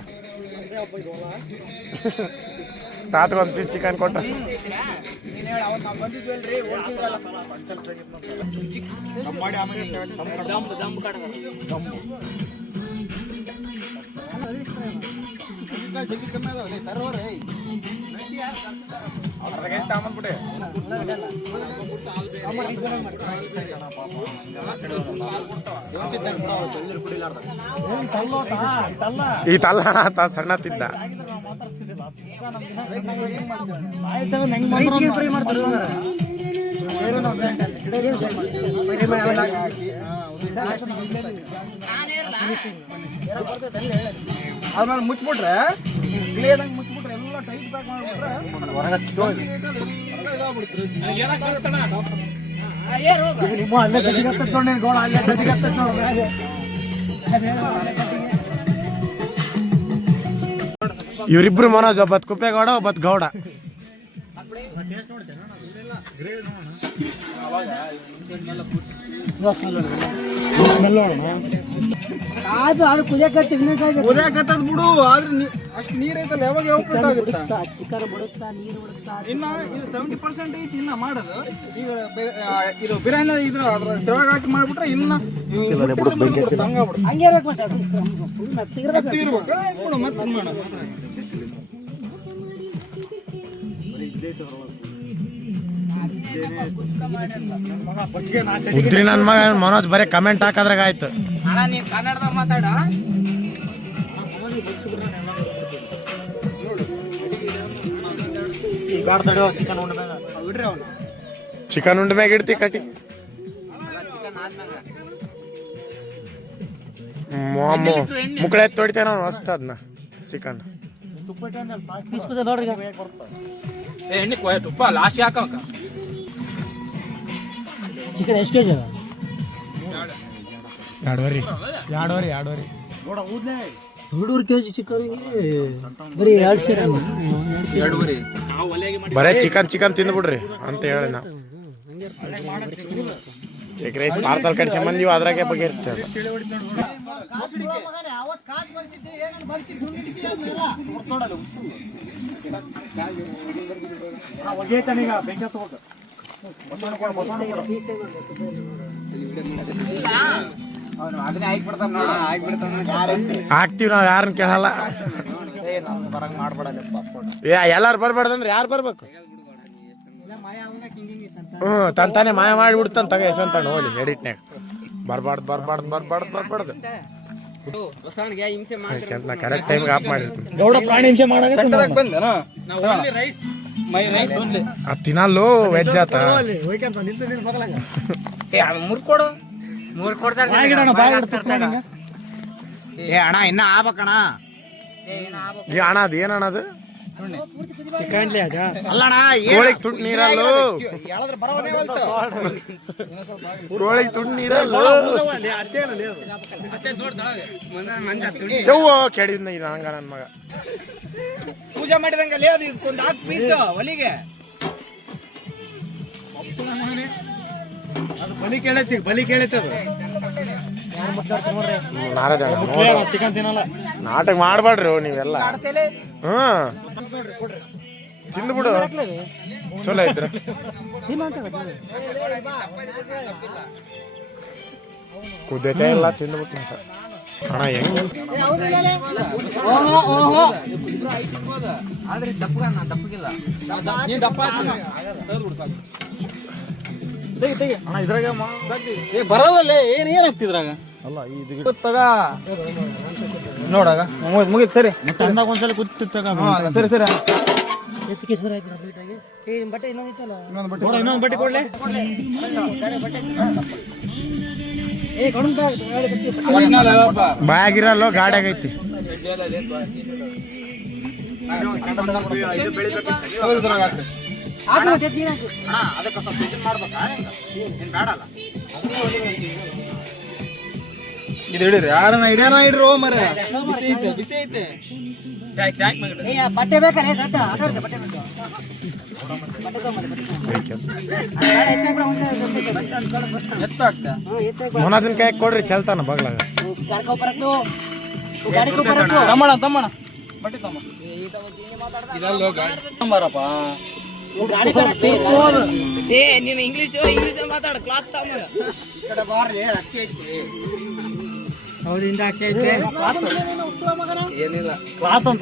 ತಾತಗೊಂದು ಚಿಕನ್ ಕೊಟ್ಟ ಜಗ್ಗಿ ಕಮ್ಮಿ ಅದಾವಲ್ಲ ತರೋರೆ ಈ ತಲ್ಲ ಸಣ್ಣ ತಿದ್ದ ಅದ್ಮೇಲೆ ಮುಚ್ಬಿಟ್ರೆ ಕ್ಲಿಯರ್ದಂಗೆ ಮುಚ್ಬಿಟ್ರೆ ಎಲ್ಲ ಟೈಟ್ ಪ್ಯಾಕ್ ಮಾಡ್ಬಿಟ್ರೆ ಇವರಿಬ್ರು ಮನೋಜ್ ಒಬ್ಬತ್ ಕುಪ್ಪೇಗೌಡ ಒಬ್ಬತ್ ಗೌಡ. ಕುದಿಯಾಕತ್ತದ ಬಿಡು, ಆದ್ರೆ ಅಷ್ಟು ನೀರ್ ಐತಲ್ಲ ಯಾವಾಗ ಉಪ್ಪಿಟ್ಟಾಗುತ್ತ ಇನ್ನ ಇದು 70% ಐತಿ ಇನ್ನ ಮಾಡೋದು. ಈಗ ಇದು ಬಿರಿಯಾನಿ ಇದ್ರ ಅದ್ರ ತೆಳಗ ಹಾಕಿ ಮಾಡ್ಬಿಟ್ರೆ ಇನ್ನ ಉದ್ರಿ ನನ್ ಮಗ ಮನೋಜ್ ಬರೀ ಕಮೆಂಟ್ ಹಾಕದ್ರಾಗ ಆಯ್ತು. ಅಣ್ಣ ನೀವ್ ಕನ್ನಡದಾಗ ಮಾತಾಡ. ಚಿಕನ್ ಉಂಡ ಮ್ಯಾಗ ಇಡ್ತಿ ಕಟಿ ಮುಕ್ಕಳೆ ತೊಡಿತೇನ ಅಷ್ಟ ಅದನ್ನ ಚಿಕನ್ ನೋಡ್ರಿ ಎಣ್ಣೆ ತುಪ್ಪ ಲಾಸ್ಟ್ ಹಾಕ ಚಿಕನ್ ಎಷ್ಟು ಕೆಜಿ ಅದ? ಎರಡೂವರೆ 2 ಕೆಜಿ ಚಿಕನ್ ಬರೀ 2 ಸೇರಿ ಬರೇ ಚಿಕನ್ ತಿಂದ್ಬಿಡ್ರಿ ಅಂತ ಹೇಳಿ ನಾವು ಎಗ್ ರೈಸ್ ಪಾರ್ಸಲ್ ಕಟ್ಸಿ ಬಂದೀವಿ ಅದ್ರಾಗೆ ಬಗ್ಗೆ ಇರ್ತೇವೆ. ಹಾಕ್ತಿವಿ ನಾವ್ ಯಾರನ್ನ ಕೇಳಲ್ಲ. ಎಲ್ಲಾರು ಬರ್ಬಾರ್ದಂದ್ರೆ ಯಾರು ಬರ್ಬೇಕು? ತಾನೇ ಮಾಯ ಮಾಡಿಬಿಡ್ತಾನ ತಗ ಎಸಂತಾನ ಹೋಗಿ ಎಡಿಟ್ನ್ಯಾಗ ಬರ್ಬಾರ್ದು ಕರೆಕ್ಟ್ ಟೈಮ್ಗೆ ಆಫ್ ಮಾಡಿರ್ತೀನಿ. ಗೌಡ ಪ್ರಾಣಿ ಹಿಂಸೆ ಮಾಡಕ್ಕೆ ಬಂದೇನ ಅದು ತಿನ್ನಲ್ಲು ವೆಜ್ ಆತ. ಮುರ್ಕೊಡು ಅಣ್ಣ ಇನ್ನ ಆಗ್ಬೇಕಣ್ಣ. ಈ ಅಣ್ಣ ಅದು ಏನಣ್ಣ ಅದು? ಚಿಕನ್ ಅಲ್ಲಣ್ಣ ಕೋಳಿಗೆ ತುಂಡು ನೀರಲ್ಲು, ಹೇಳಿದ್ರೆ ಬರವನೇ ಹೋಲ್ತು. ಕೋಳಿಗೆ ತುಂಡು ನೀರಲ್ಲು. ಯವ್ವ ಕೆಡಿದ್ನ ಈ ಹಂಗ ನನ್ನ ಮಗ ಪೂಜೆ ಮಾಡಿದಂಗಲ್ಲ ಅದು ಇದಕ್ಕೊಂದು ಹಾಕಿ ಪೀಸ್ ಒಲಿಗೆ ಬಲಿ ಕೇಳೈತದ ನಾರಾಜ ಚಿಕನ್ ತಿನ್ನಲ್ಲ. ನಾಟಕ ಮಾಡ್ಬೇಡ್ರಿ ನೀವೆಲ್ಲ. ತಿಂದ್ಬಿಡು ಚಲೋ ಐತ್ರ. ಕುದ್ದೈತೆ ಎಲ್ಲ ತಿಂದ್ಬಿಟ್ಟು ಅಣ್ಣ ಹೆಂಗ್ ಆದ್ರೆ ದಪ್ಪಗಿಲ್ಲ ನೀನ್ ದಪ್ಪ ಅಣ್ಣ ಇದ್ರಾಗ ಬರಲ್ಲ ಏನ್ ಆಗ್ತಿದ್ರಾಗ ಅಲ್ಲ ಇದು ತಗ ನೋಡಾಗ ಮುಗಿತ್ ಸರಿ ಮತ್ತೆ ಅಂದಾಗ ಒಂದ್ಸಲ ಕೂತಿತ್ತು ಸರಿ ಸರಿ ಎತ್ತಿಗೆ ಸರ್ ಆಯ್ತು ಬೀಟಾಗೆ ಏ ಬಟ್ಟೆ ಇನ್ನೊಂದಿತ್ತಲ್ಲ ಇನ್ನೊಂದು ಬಟ್ಟೆ ಕೊಡ್ಲೆ ಏ ಕಣಂತ ಬಾಯಾಗಿರಲ್ಲೋ ಗಾಡಿಯಾಗೈತಿ ಅದಕ್ಕೆ ಸ್ವಲ್ಪ ಇದನ್ನ ಮಾಡ್ಬೇಕಾ ಏನ್ ಬೇಡಲ್ಲ ಇದು ಹಿಡಿರಿ ಯಾರನ್ನ ಹಿಡಿಯಾರ ಹಿಡ್ರು ಮರ ಬಿಸಿ ಐತೆ ಏ ಬಟ್ಟೆ ಬೇಕಾರೆ ದಟ್ಟ ಆಟಾಡ್ದೆ ಬಟ್ಟೆ ಬೇಕು ಬಟ್ಟೆ ತಗೊಂಬರಿ ಎತ್ತಾಗ್ತಾ ಮೊನಾಜನ್ ಕೈ ಕೊಡ್ರಿ ಚಲ್ತಾನ ಬಗ್ಲಾಗ ಗಾಡಿ ಬರಟ್ಟು ಗಾಡಿ ಬರಟ್ಟು ತಮ್ಮಣ ಬಟ್ಟೆ ತಮ್ಮರಪ್ಪ ಗಾಡಿ ಬರಟ್ಟು ಏ ನೀನು ಇಂಗ್ಲಿಷ್ ಮಾತಾಡ ಕ್ಲಾತ್ ತಮ್ಮ ಈ ಕಡೆ ಬಾರ್ರಿ ಅಕ್ಕಿ ಐತಿ ಹೌದಿಂದ ಅಕ್ಕಿ ಐತೆ ಏನಿಲ್ಲ ಕ್ಲಾತ್ ಅಂತ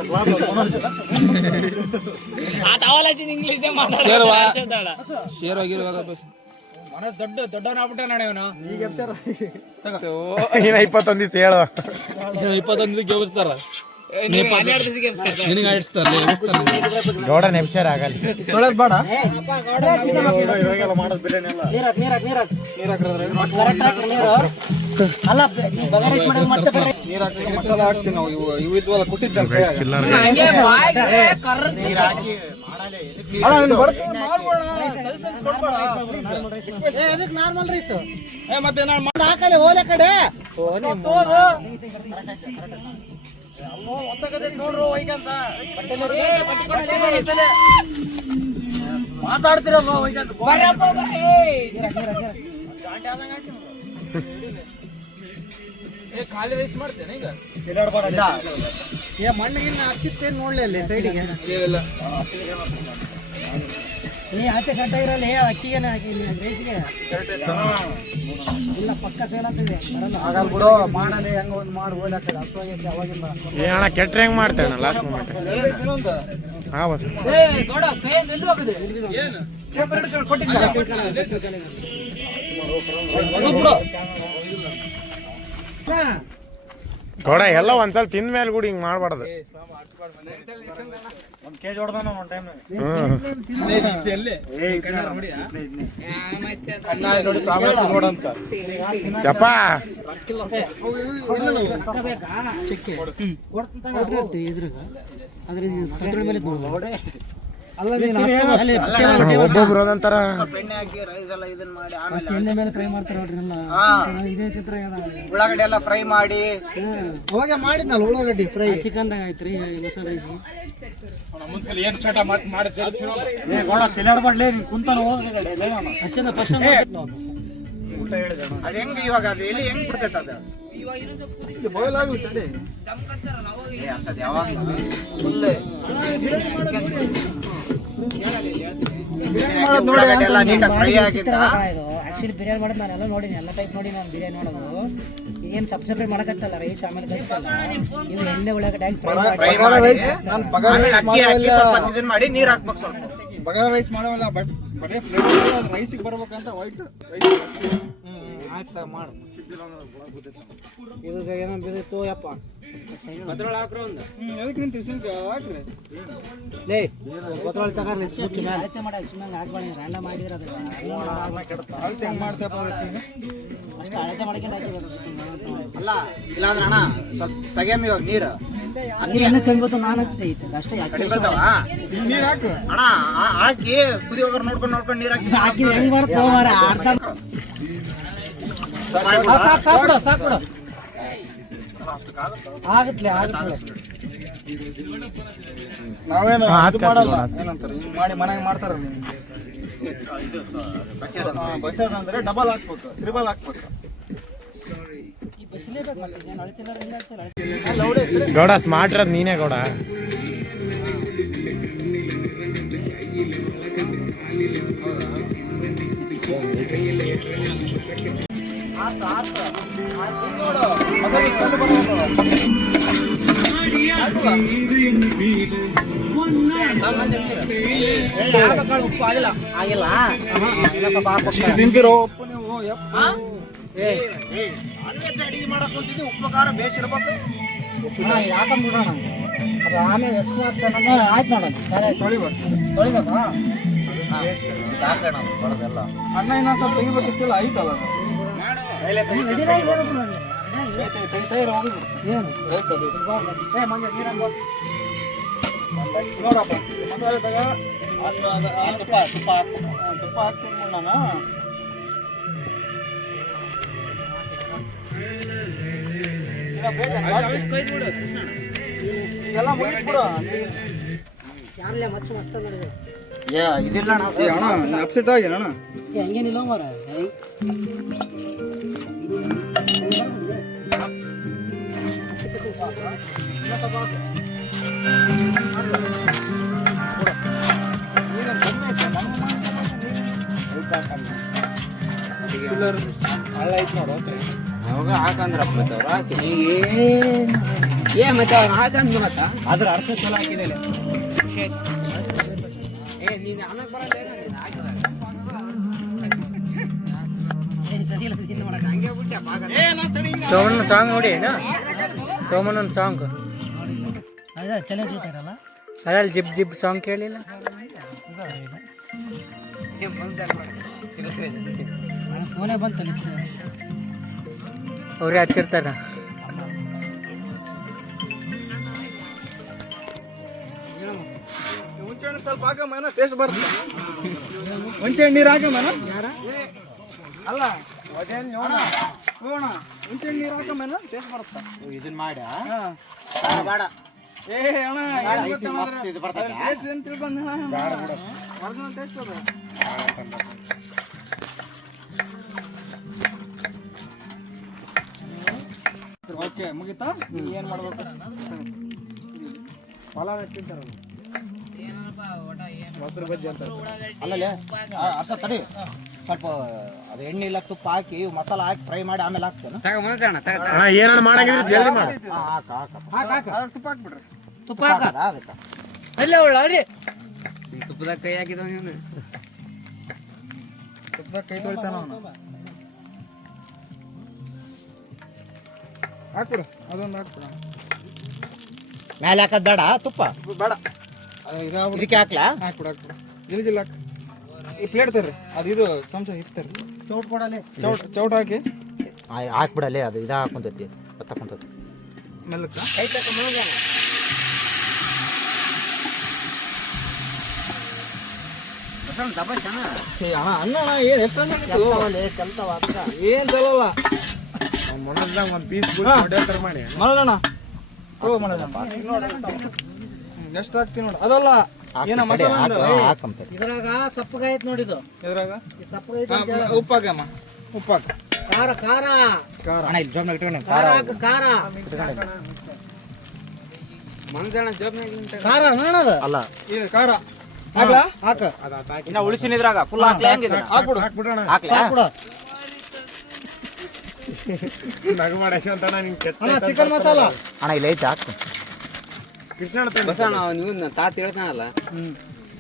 ಆ ಟವಲಾಜಿನ ಇಂಗ್ಲಿಷ್ ಮಾತಾಡ ಶೇರ್ ಆಗಿರುವಾಗ ಬಸ್ ಮನ ದೊಡ್ಡವನಾಗ್ಬಿಟ್ಟ ನಾಳೆ ಅವನು ಇನ್ನ 21 ದಿವಸ ಹೇಳು 21 ಗೆಲ್ಸ್ತಾರ ನಿನಗೆ ಆಡಿಸ್ತಾರ ಗೌಡ ನೆಪ್ಚಾರ ಆಗಲ್ಲ ತೊಳೆದ್ ಬೇಡ ಅಲ್ಲ ಬಗಾರೇಶ್ ಮಾಡೋದು ಮಾಡ್ತಾ ಬರ್ರಿ ನೀರ್ ಹಾಕಿ ಮಸಾಲ ಹಾಕ್ತೀವಿ ನಾವು ಇವು ಇದ್ವಲ್ಲ ಕೊಟ್ಟಿದ್ದ ಚಿಲ್ಲರ್ ನಾರ್ಮಲ್ ರೈಸ್ ಮತ್ತೆ ಹಾಕಲಿ ಹೋಲೆ ಕಡೆ ಮಾತಾಡ್ತಿರಲ್ಲ ಖಾಲಿ ರೈಸ್ ಮಾಡ್ತೇನೆ ಈಗ ಮಣ್ಣಿಗಿನ್ನ ಹಚ್ಚಿತ್ತೇನು ನೋಡ್ಲಿ ಅಲ್ಲಿ ಸೈಡಿಗೆ ಏ ಆಚೆ ಕಟ್ಟ ಇರಲ್ಲ ಏ ಅಕ್ಕಿಗೆ ಹಾಕಿ ರೈಸ್ಗೆ ಇಲ್ಲ ಪಕ್ಕ ಫೇಲ್ ಆಗ್ತದೆ ಬರಲ್ಲ ಆಗಲ್ಲ ಬಿಡು ಮಾಡಲಿ ಹೆಂಗ ಒಂದು ಮಾಡಿ ಹೋಗ್ಲಾಕ ಅಷ್ಟವಾಗೈತೆ ಅವಾಗಿಂದ ಅಣ್ಣ ಕೆಟ್ಟ ಹೆಂಗ್ ಮಾಡ್ತೇವೆ ಲಾಸ್ಟ್ ಮೂಮೆಂಟ್ ಹಾ ಬಸ್ ಗೌಡ ಎಲ್ಲ ಒಂದ್ಸಲ ತಿಂದ ಮೇಲೆ ಕೂಡ ಹಿಂಗ್ ಮಾಡ್ಬಾರ್ದು ಒಂದ್ ಕೆಜಿ ಹೊಡೆದ ಒಂದ್ ಟೈಮ್ ಯಪ್ಪ ಇದ್ರಾಗ ಅದ್ರ ಪೆಟ್ರೋಲ್ ಮೇಲೆ ಒಬ್ಬೊಬ್ರು ಅದಂತಾರ ಎಣ್ಣೆ ಹಾಕಿ ರೈಸ್ ಎಲ್ಲ ಇದನ್ನ ಮಾಡಿ ಫಸ್ಟ್ ಎಣ್ಣೆ ಮೇಲೆ ಫ್ರೈ ಮಾಡ್ತಾರೆ ನೋಡ್ರಿ ಎಲ್ಲ ಇದೇ ಚಿತ್ರ ಉಳ್ಳಾಗಡ್ಡೆ ಎಲ್ಲ ಫ್ರೈ ಮಾಡಿ ಅವಾಗ ಮಾಡಿದ್ನಲ್ಲ ಉಳ್ಳಾಗಡ್ಡಿ ಫ್ರೈ ಚಿಕನ್ದಾಗ ಆಯ್ತು ರೀ ಮಸಾಲೆ ರೈಸ್ ಏನ್ ಸ್ಟಾರ್ಟ್ ಮಾಡಿ ತಿನ್ನಾಡ್ಬಾಡ್ಲಿ ಕುಂತಾನ ಅಷ್ಟೇ ಫಸ್ಟ್ ಅದ್ ಹೆಂಗ್ ಇವಾಗ ಅದು ಎಲ್ಲಿ ಹೆಂಗ್ ಬಿಡ್ತೈತೆ ಅದು ಆಕ್ಚುಲಿ ಬಿರಿಯಾನಿ ಮಾಡೋದು ನಾನೆಲ್ಲ ನೋಡಿನಿ ಎಲ್ಲ ಟೈಪ್ ನೋಡಿ ನಾನು ಬಿರಿಯಾನಿ ಮಾಡೋದು ಏನು ಸಪ್ರೇಟ್ ಮಾಡಕತ್ತಲ್ಲ ರೈಸ್ ಆಮೇಲೆ ಕಲಿತಲ್ಲ ಇದು ಎಣ್ಣೆ ಒಳಗಡೆ ಮಾಡಿ ನೀರ್ ಹಾಕ್ಬೇಕು ಸ್ವಲ್ಪ ಬಗಾರ ರೈಸ್ ಮಾಡವಲ್ಲ ಬಟ್ ಬರೀ ರೈಸಿಗೆ ಬರ್ಬೇಕಂತ ವೈಟ್ ರೈಸ್ ಆಯ್ತಾ ಮಾಡು ಇದು ಏನೋ ಬಿದ್ದಿತ್ತು ಯಪ್ಪ ಅದಕ್ಕೆ ನಿಂತು ಹಾಕ್ರಿ ಲೇ ಗೊತ್ತೊಳಗೆ ತಗೊಂಡ್ರಿ ಸುಕ್ಕಿ ಅಳತೆ ಮಾಡಿ ಸುಮ್ಮನೆ ಹಾಕ್ಬೇಡಿ ರ್ಯಾಂಡಮ್ ಮಾಡಿದ್ರೆ ಅದು ಅಳತೆ ಹೆಂಗ್ ಮಾಡ್ತಪ್ಪ ಅಷ್ಟು ಅಳತೆ ಮಾಡ್ಕೊಂಡು ಹಾಕಿರೋದು ಅಲ್ಲ ಇಲ್ಲಾಂದ್ರೆ ಅಣ್ಣ ಸ್ವಲ್ಪ ತೆಗಿಯಮ್ಮ ಇವಾಗ ನೀರು ಏನು ತಂದ್ಬಿಟ್ಟು ನಾನು ಐತೆ ಅಷ್ಟೇ ಕಡಿಮೆ ಬರ್ತಾವ ನೀರ್ ಹಾಕು ಅಣ್ಣ ಹಾಕಿ ಕುದಿಯೋಗ ನೋಡ್ಕೊಂಡು ನೀರ್ ಹಾಕಿ ಹಾಕಿ ಹೆಂಗ್ ಬರ್ತೋ ಮಾರ ಅರ್ಧ ಸಾಕು ಆಗತ್ಲೆ ನಾವೇನು ಹಾಕ್ ಇದು ಮಾಡಲ್ಲ ಹಾಕ್ತೀವಿ. ಏನಂತಾರೆ ಹಿಂಗ್ ಮಾಡಿ ಮನೆಗೆ ಮಾಡ್ತಾರ ಬಸ್ಸದ ಅಂದ್ರೆ ಡಬಲ್ ಹಾಕ್ಬೇಕು ತ್ರಿಬಲ್ ಹಾಕ್ಬೇಕು ಬಿಸಿಲೇಬೇಕು ಮತ್ತೆ ಏನು ಅಳತಿಲ್ಲ ಗೌಡ ಸ್ಮಾರ್ಟ್ ಇರೋದು ನೀನೇ ಗೌಡ ಉಪ್ಪು ಆಗಿಲ್ಲ ಆಗಿಲ್ಲ ಇನ್ನೂ ಸ್ವಲ್ಪ ಹಾಕ್ಬೇಕು. ತಿಂತಿರೋ ಉಪ್ಪು ನೀವು ಯಪ್ಪ. ಅಡಿಗೆ ಮಾಡಕ್ ಕುಂತಿದ್ದು ಉಪ್ಪು ಖಾರ ಬೇಸಿರ್ಬೇಕು. ಹಾಕೊಂಡ್ಬಿಡೋಣ ಅದು ಆಮೇಲೆ ಎಕ್ಸ್ಟ್ರಾ ಆಗ್ತಾನೆ. ಆಯ್ತು ನೋಡೋಣ ಸರಿ ತೊಳಿಬೇಕಾ ಅನ್ನ ಇನ್ನೊಂದು ಸ್ವಲ್ಪ ತೆಗಿಬೇಕಿತ್ತಿಲ್ಲ ಐತಲ್ಲ ಅದು. ನೋಡಪ್ಪ ಮಸಾಲೆ ತಗ ತುಪ್ಪ ಹಾಕ್ತೀನಿ ನಾನು. ಎಲ್ಲ ಮುಗಿಸ್ಬಿಡು. ಯಾರಲ್ಲೇ ಮಚ್ಚ ಮಸ್ತ ನಡೆದು ಇದಿಲ್ಲ ಅಣ್ಣ ಅಪ್ಸೆಟ್ ಆಗಿ ಅಣ್ಣ. ಹಂಗೇನಿಲ್ಲ ಮಾರ ಅವಾಗ ಹಾಕಂದ್ರಪ್ಪ ಅವ್ರು ಹಾಕಿ ಮತ್ತೆ ಅವ್ರು ಹಾಕಂದ್ರು ಮತ್ತ ಅದ್ರ ಅರ್ಥ ಚಲೋ ಹಾಕಿದೆ. ನೀನ್ ಅನ್ನಕ್ ಬರಲ್ಲ ನೀನ್ ಹಾಕಿದಾಗ ಹಂಗೆ ಬಿಟ್ಟೆ ಸೋಮಣ್ಣ ಸಾಂಗ್ ನೋಡಿ ಸೋಮಣ್ಣನ ಸಾಂಗ್ ಅದೇ ಚಾಲೆಂಜ್ ಐತಾರಲ್ಲ ಅದ್ರಲ್ಲಿ ಜಿಬ್ ಜಿಬ್ ಸಾಂಗ್ ಕೇಳಿಲ್ಲ. ಫೋನೇ ಬಂತಲ್ಲ ಅವ್ರೇ ಹಚ್ಚಿರ್ತಾರ. ಹುಂಚೆಹಣ್ಣು ಸ್ವಲ್ಪ ಹಾಕಮ್ಮನ ಟೇಸ್ಟ್ ಬರುತ್ತೆ. ಹುಂಚೆಹಣ್ಣು ನೀರು ಹಾಕಮ್ಮನ ಅಲ್ಲ ಹೋಗೋಣ. ಹುಂಚೆಹಣ್ಣು ನೀರು ಹಾಕಮ್ಮನ ಟೇಸ್ಟ್ ಬರುತ್ತೆ. ಇದನ್ನ ಮಾಡ ಬೇಡ ಏ ಅಣ್ಣ ಟೇಸ್ಟ್ ಏನು ತಿಳ್ಕೊಂಡ ಒರಿಜಿನಲ್ ಟೇಸ್ಟ್ ಅದು. ಓಕೆ ಮುಗಿತಾ ಏನು ಮಾಡ್ಬೇಕು? ಹೊಲ ತಿಂತಾರಲ್ಲ ಮೊಸರು ಬಜ್ಜಿ ಅಂತ. ಅಲ್ಲಲ್ಲೇ ಅರ್ಸ ತಡಿ ಸ್ವಲ್ಪ ಅದು ಎಣ್ಣೆ ಇಲ್ಲ ತುಪ್ಪ ಹಾಕಿ ಮಸಾಲ ಹಾಕಿ ಫ್ರೈ ಮಾಡಿ ಆಮೇಲೆ ಹಾಕ್ತೇನೆ. ಏನಾರ ಮಾಡಂಗಿದ್ರೆ ಜಲ್ದಿ ಮಾಡು. ಅದ್ರ ತುಪ್ಪ ಹಾಕ್ಬಿಡ್ರಿ. ತುಪ್ಪ ಹಾಕದ ಅದಕ್ಕೆ ಅಲ್ಲೇ ಒಳ್ಳೆ ತುಪ್ಪದಾಗ ಕೈ ಹಾಕಿದ ತುಪ್ಪದಾಗ ಕೈ ತೊಳಿತಾನ ಅವನು. ಹಾಕ್ಬಿಡು ಅದೊಂದು ಹಾಕ್ಬಿಡ. ಮೇಲೆ ಹಾಕದ್ ಬೇಡ ತುಪ್ಪ ಬೇಡ ಇದಾಗ್ಬಿಡು. ಇದಕ್ಕೆ ಹಾಕ್ಲಾ? ಹಾಕ್ಬಿಡು ಹಾಕ್ಬಿಡು ಜಿಲ್ ಜಿಲ್ ಹಾಕಿ. ಈ ಪ್ಲೇಟ್ ತರ್ರಿ ಅದು ಇದು ಚಮಚ ಇತ್ತರ್ರಿ. ಚೌಟ್ ಕೊಡಲೆ ಚೌಟ್ ಹಾಕಿ ಹಾಕ್ಬಿಡಲ್ಲೇ ಅದು ಇದು ಹಾಕೊಂತೈತಿ ತಕೊಂತೈತಿ ಮೆಲ್ಲಕ್ಕ. ಏ ಅಣ್ಣ ಅಣ್ಣ ಏನು ಎಷ್ಟು ಕಲ್ತವ ಏನು ಚಲೋಲ್ಲ ಮೊನ್ನದಾಗ ಒಂದು ಪೀಸ್ ಮಾಡಿ ಮಾಡೋಣ. ಓ ಮಾಡೋಣ ಎಷ್ಟು ಹಾಕ್ತೀನಿ ನೋಡಿ. ಅದಲ್ಲ ಏನ ಮಸಾಲ ಹಾಕಂತ ಇದ್ರಾಗ ಸಪ್ಪಗಾಯ್ತು ನೋಡಿದು ಇದ್ರಾಗ ಸಪ್ಪಗಾಯ್ತು. ಉಪ್ಪು ಹಾಕಮ್ಮ. ಉಪ್ಪು ಹಾಕ. ಖಾರ ಖಾರ ಖಾರ ಅಣ್ಣ ಇಲ್ಲಿ ಜೋಬ್ನಾಗ ಇಟ್ಕೊಂಡು ಖಾರ ಹಾಕು ಖಾರ ಖಾರ ನೋಡೋದು ಅಲ್ಲ ಇದು ಖಾರ ಹಾಕ್ಲಾ? ಹಾಕ ಇನ್ನ ಉಳಿಸಿನಿದ್ರಾಗ ಫುಲ್ ಹಾಕ್ಲಿ ಹೆಂಗಿದೆ ಹಾಕ್ಬಿಡು. ಹಾಕ್ಲಾ? ಹಾಕ್ಬಿಡು. ನಗು ಮಾಡೇಶ ಅಂತ ನಿನ್ ಅಣ್ಣ ಚಿಕನ್ ಮಸಾಲ ಅಣ್ಣ ಇಲ್ಲಿ ಐತೆ ಹಾಕ್ತು ಕೃಷ್ಣ ನೀವು ತಾತ ಹೇಳ್ತಾನಲ್ಲ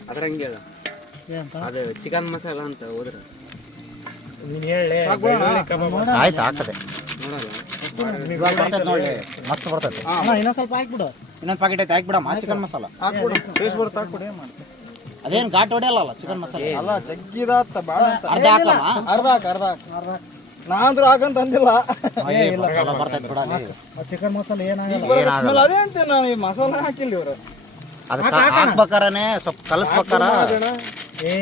ಅದ್ರ ಹಂಗೆ ಹೇಳು ಅದು ಚಿಕನ್ ಮಸಾಲ ಅಂತ ಹೋದ್ರೆ ನೀನ್ ಹೇಳಿ ಆಯ್ತು ಹಾಕದೆ ನೋಡಲ್ಲ ಇವಾಗ ಬರ್ತೈತೆ ನೋಡಿ ಮಸ್ತ್ ಬರ್ತೈತೆ. ಅಣ್ಣ ಇನ್ನೊಂದ್ ಸ್ವಲ್ಪ ಹಾಕ್ಬಿಡು. ಇನ್ನೊಂದು ಪ್ಯಾಕೆಟ್ ಐತೆ ಹಾಕ್ಬಿಡಮ್ಮ ಚಿಕನ್ ಮಸಾಲ. ಹಾಕ್ಬಿಡು ಟೇಸ್ಟ್ ಬರುತ್ತೆ. ಹಾಕ್ಬಿಡು. ಏನು ಮಾಡ್ತೀವಿ ಅದೇನು ಘಾಟ್ ಹೊಡೆಯಲ್ಲ ಚಿಕನ್ ಮಸಾಲ. ಅಲ್ಲ ಜಗ್ಗಿದಾತ ಭಾಳ ಅಂತ. ಅರ್ಧ ಹಾಕಮ್ಮ. ಅರ್ಧ ಹಾಕ ಅರ್ಧ ಹಾಕ. ನಾಂದ್ರೂ ಹಾಕಂತ ಅಂದಿಲ್ಲ. ಬರ್ತೈತೆ ಬಿಡ ಚಿಕನ್ ಮಸಾಲ ಏನಾಗಲ್ಲ. ಸ್ಮೆಲ್ ಅದೇ ಅಂತೀನಿ ನಾನು. ಈ ಮಸಾಲ ಹಾಕಿಲ್ಲ ಇವ್ರು. ಅದಕ್ಕೆ ಹಾಕ್ಬೇಕಾರನೆ ಸ್ವಲ್ಪ ಕಲಸ್ಬೇಕಾರ ಏ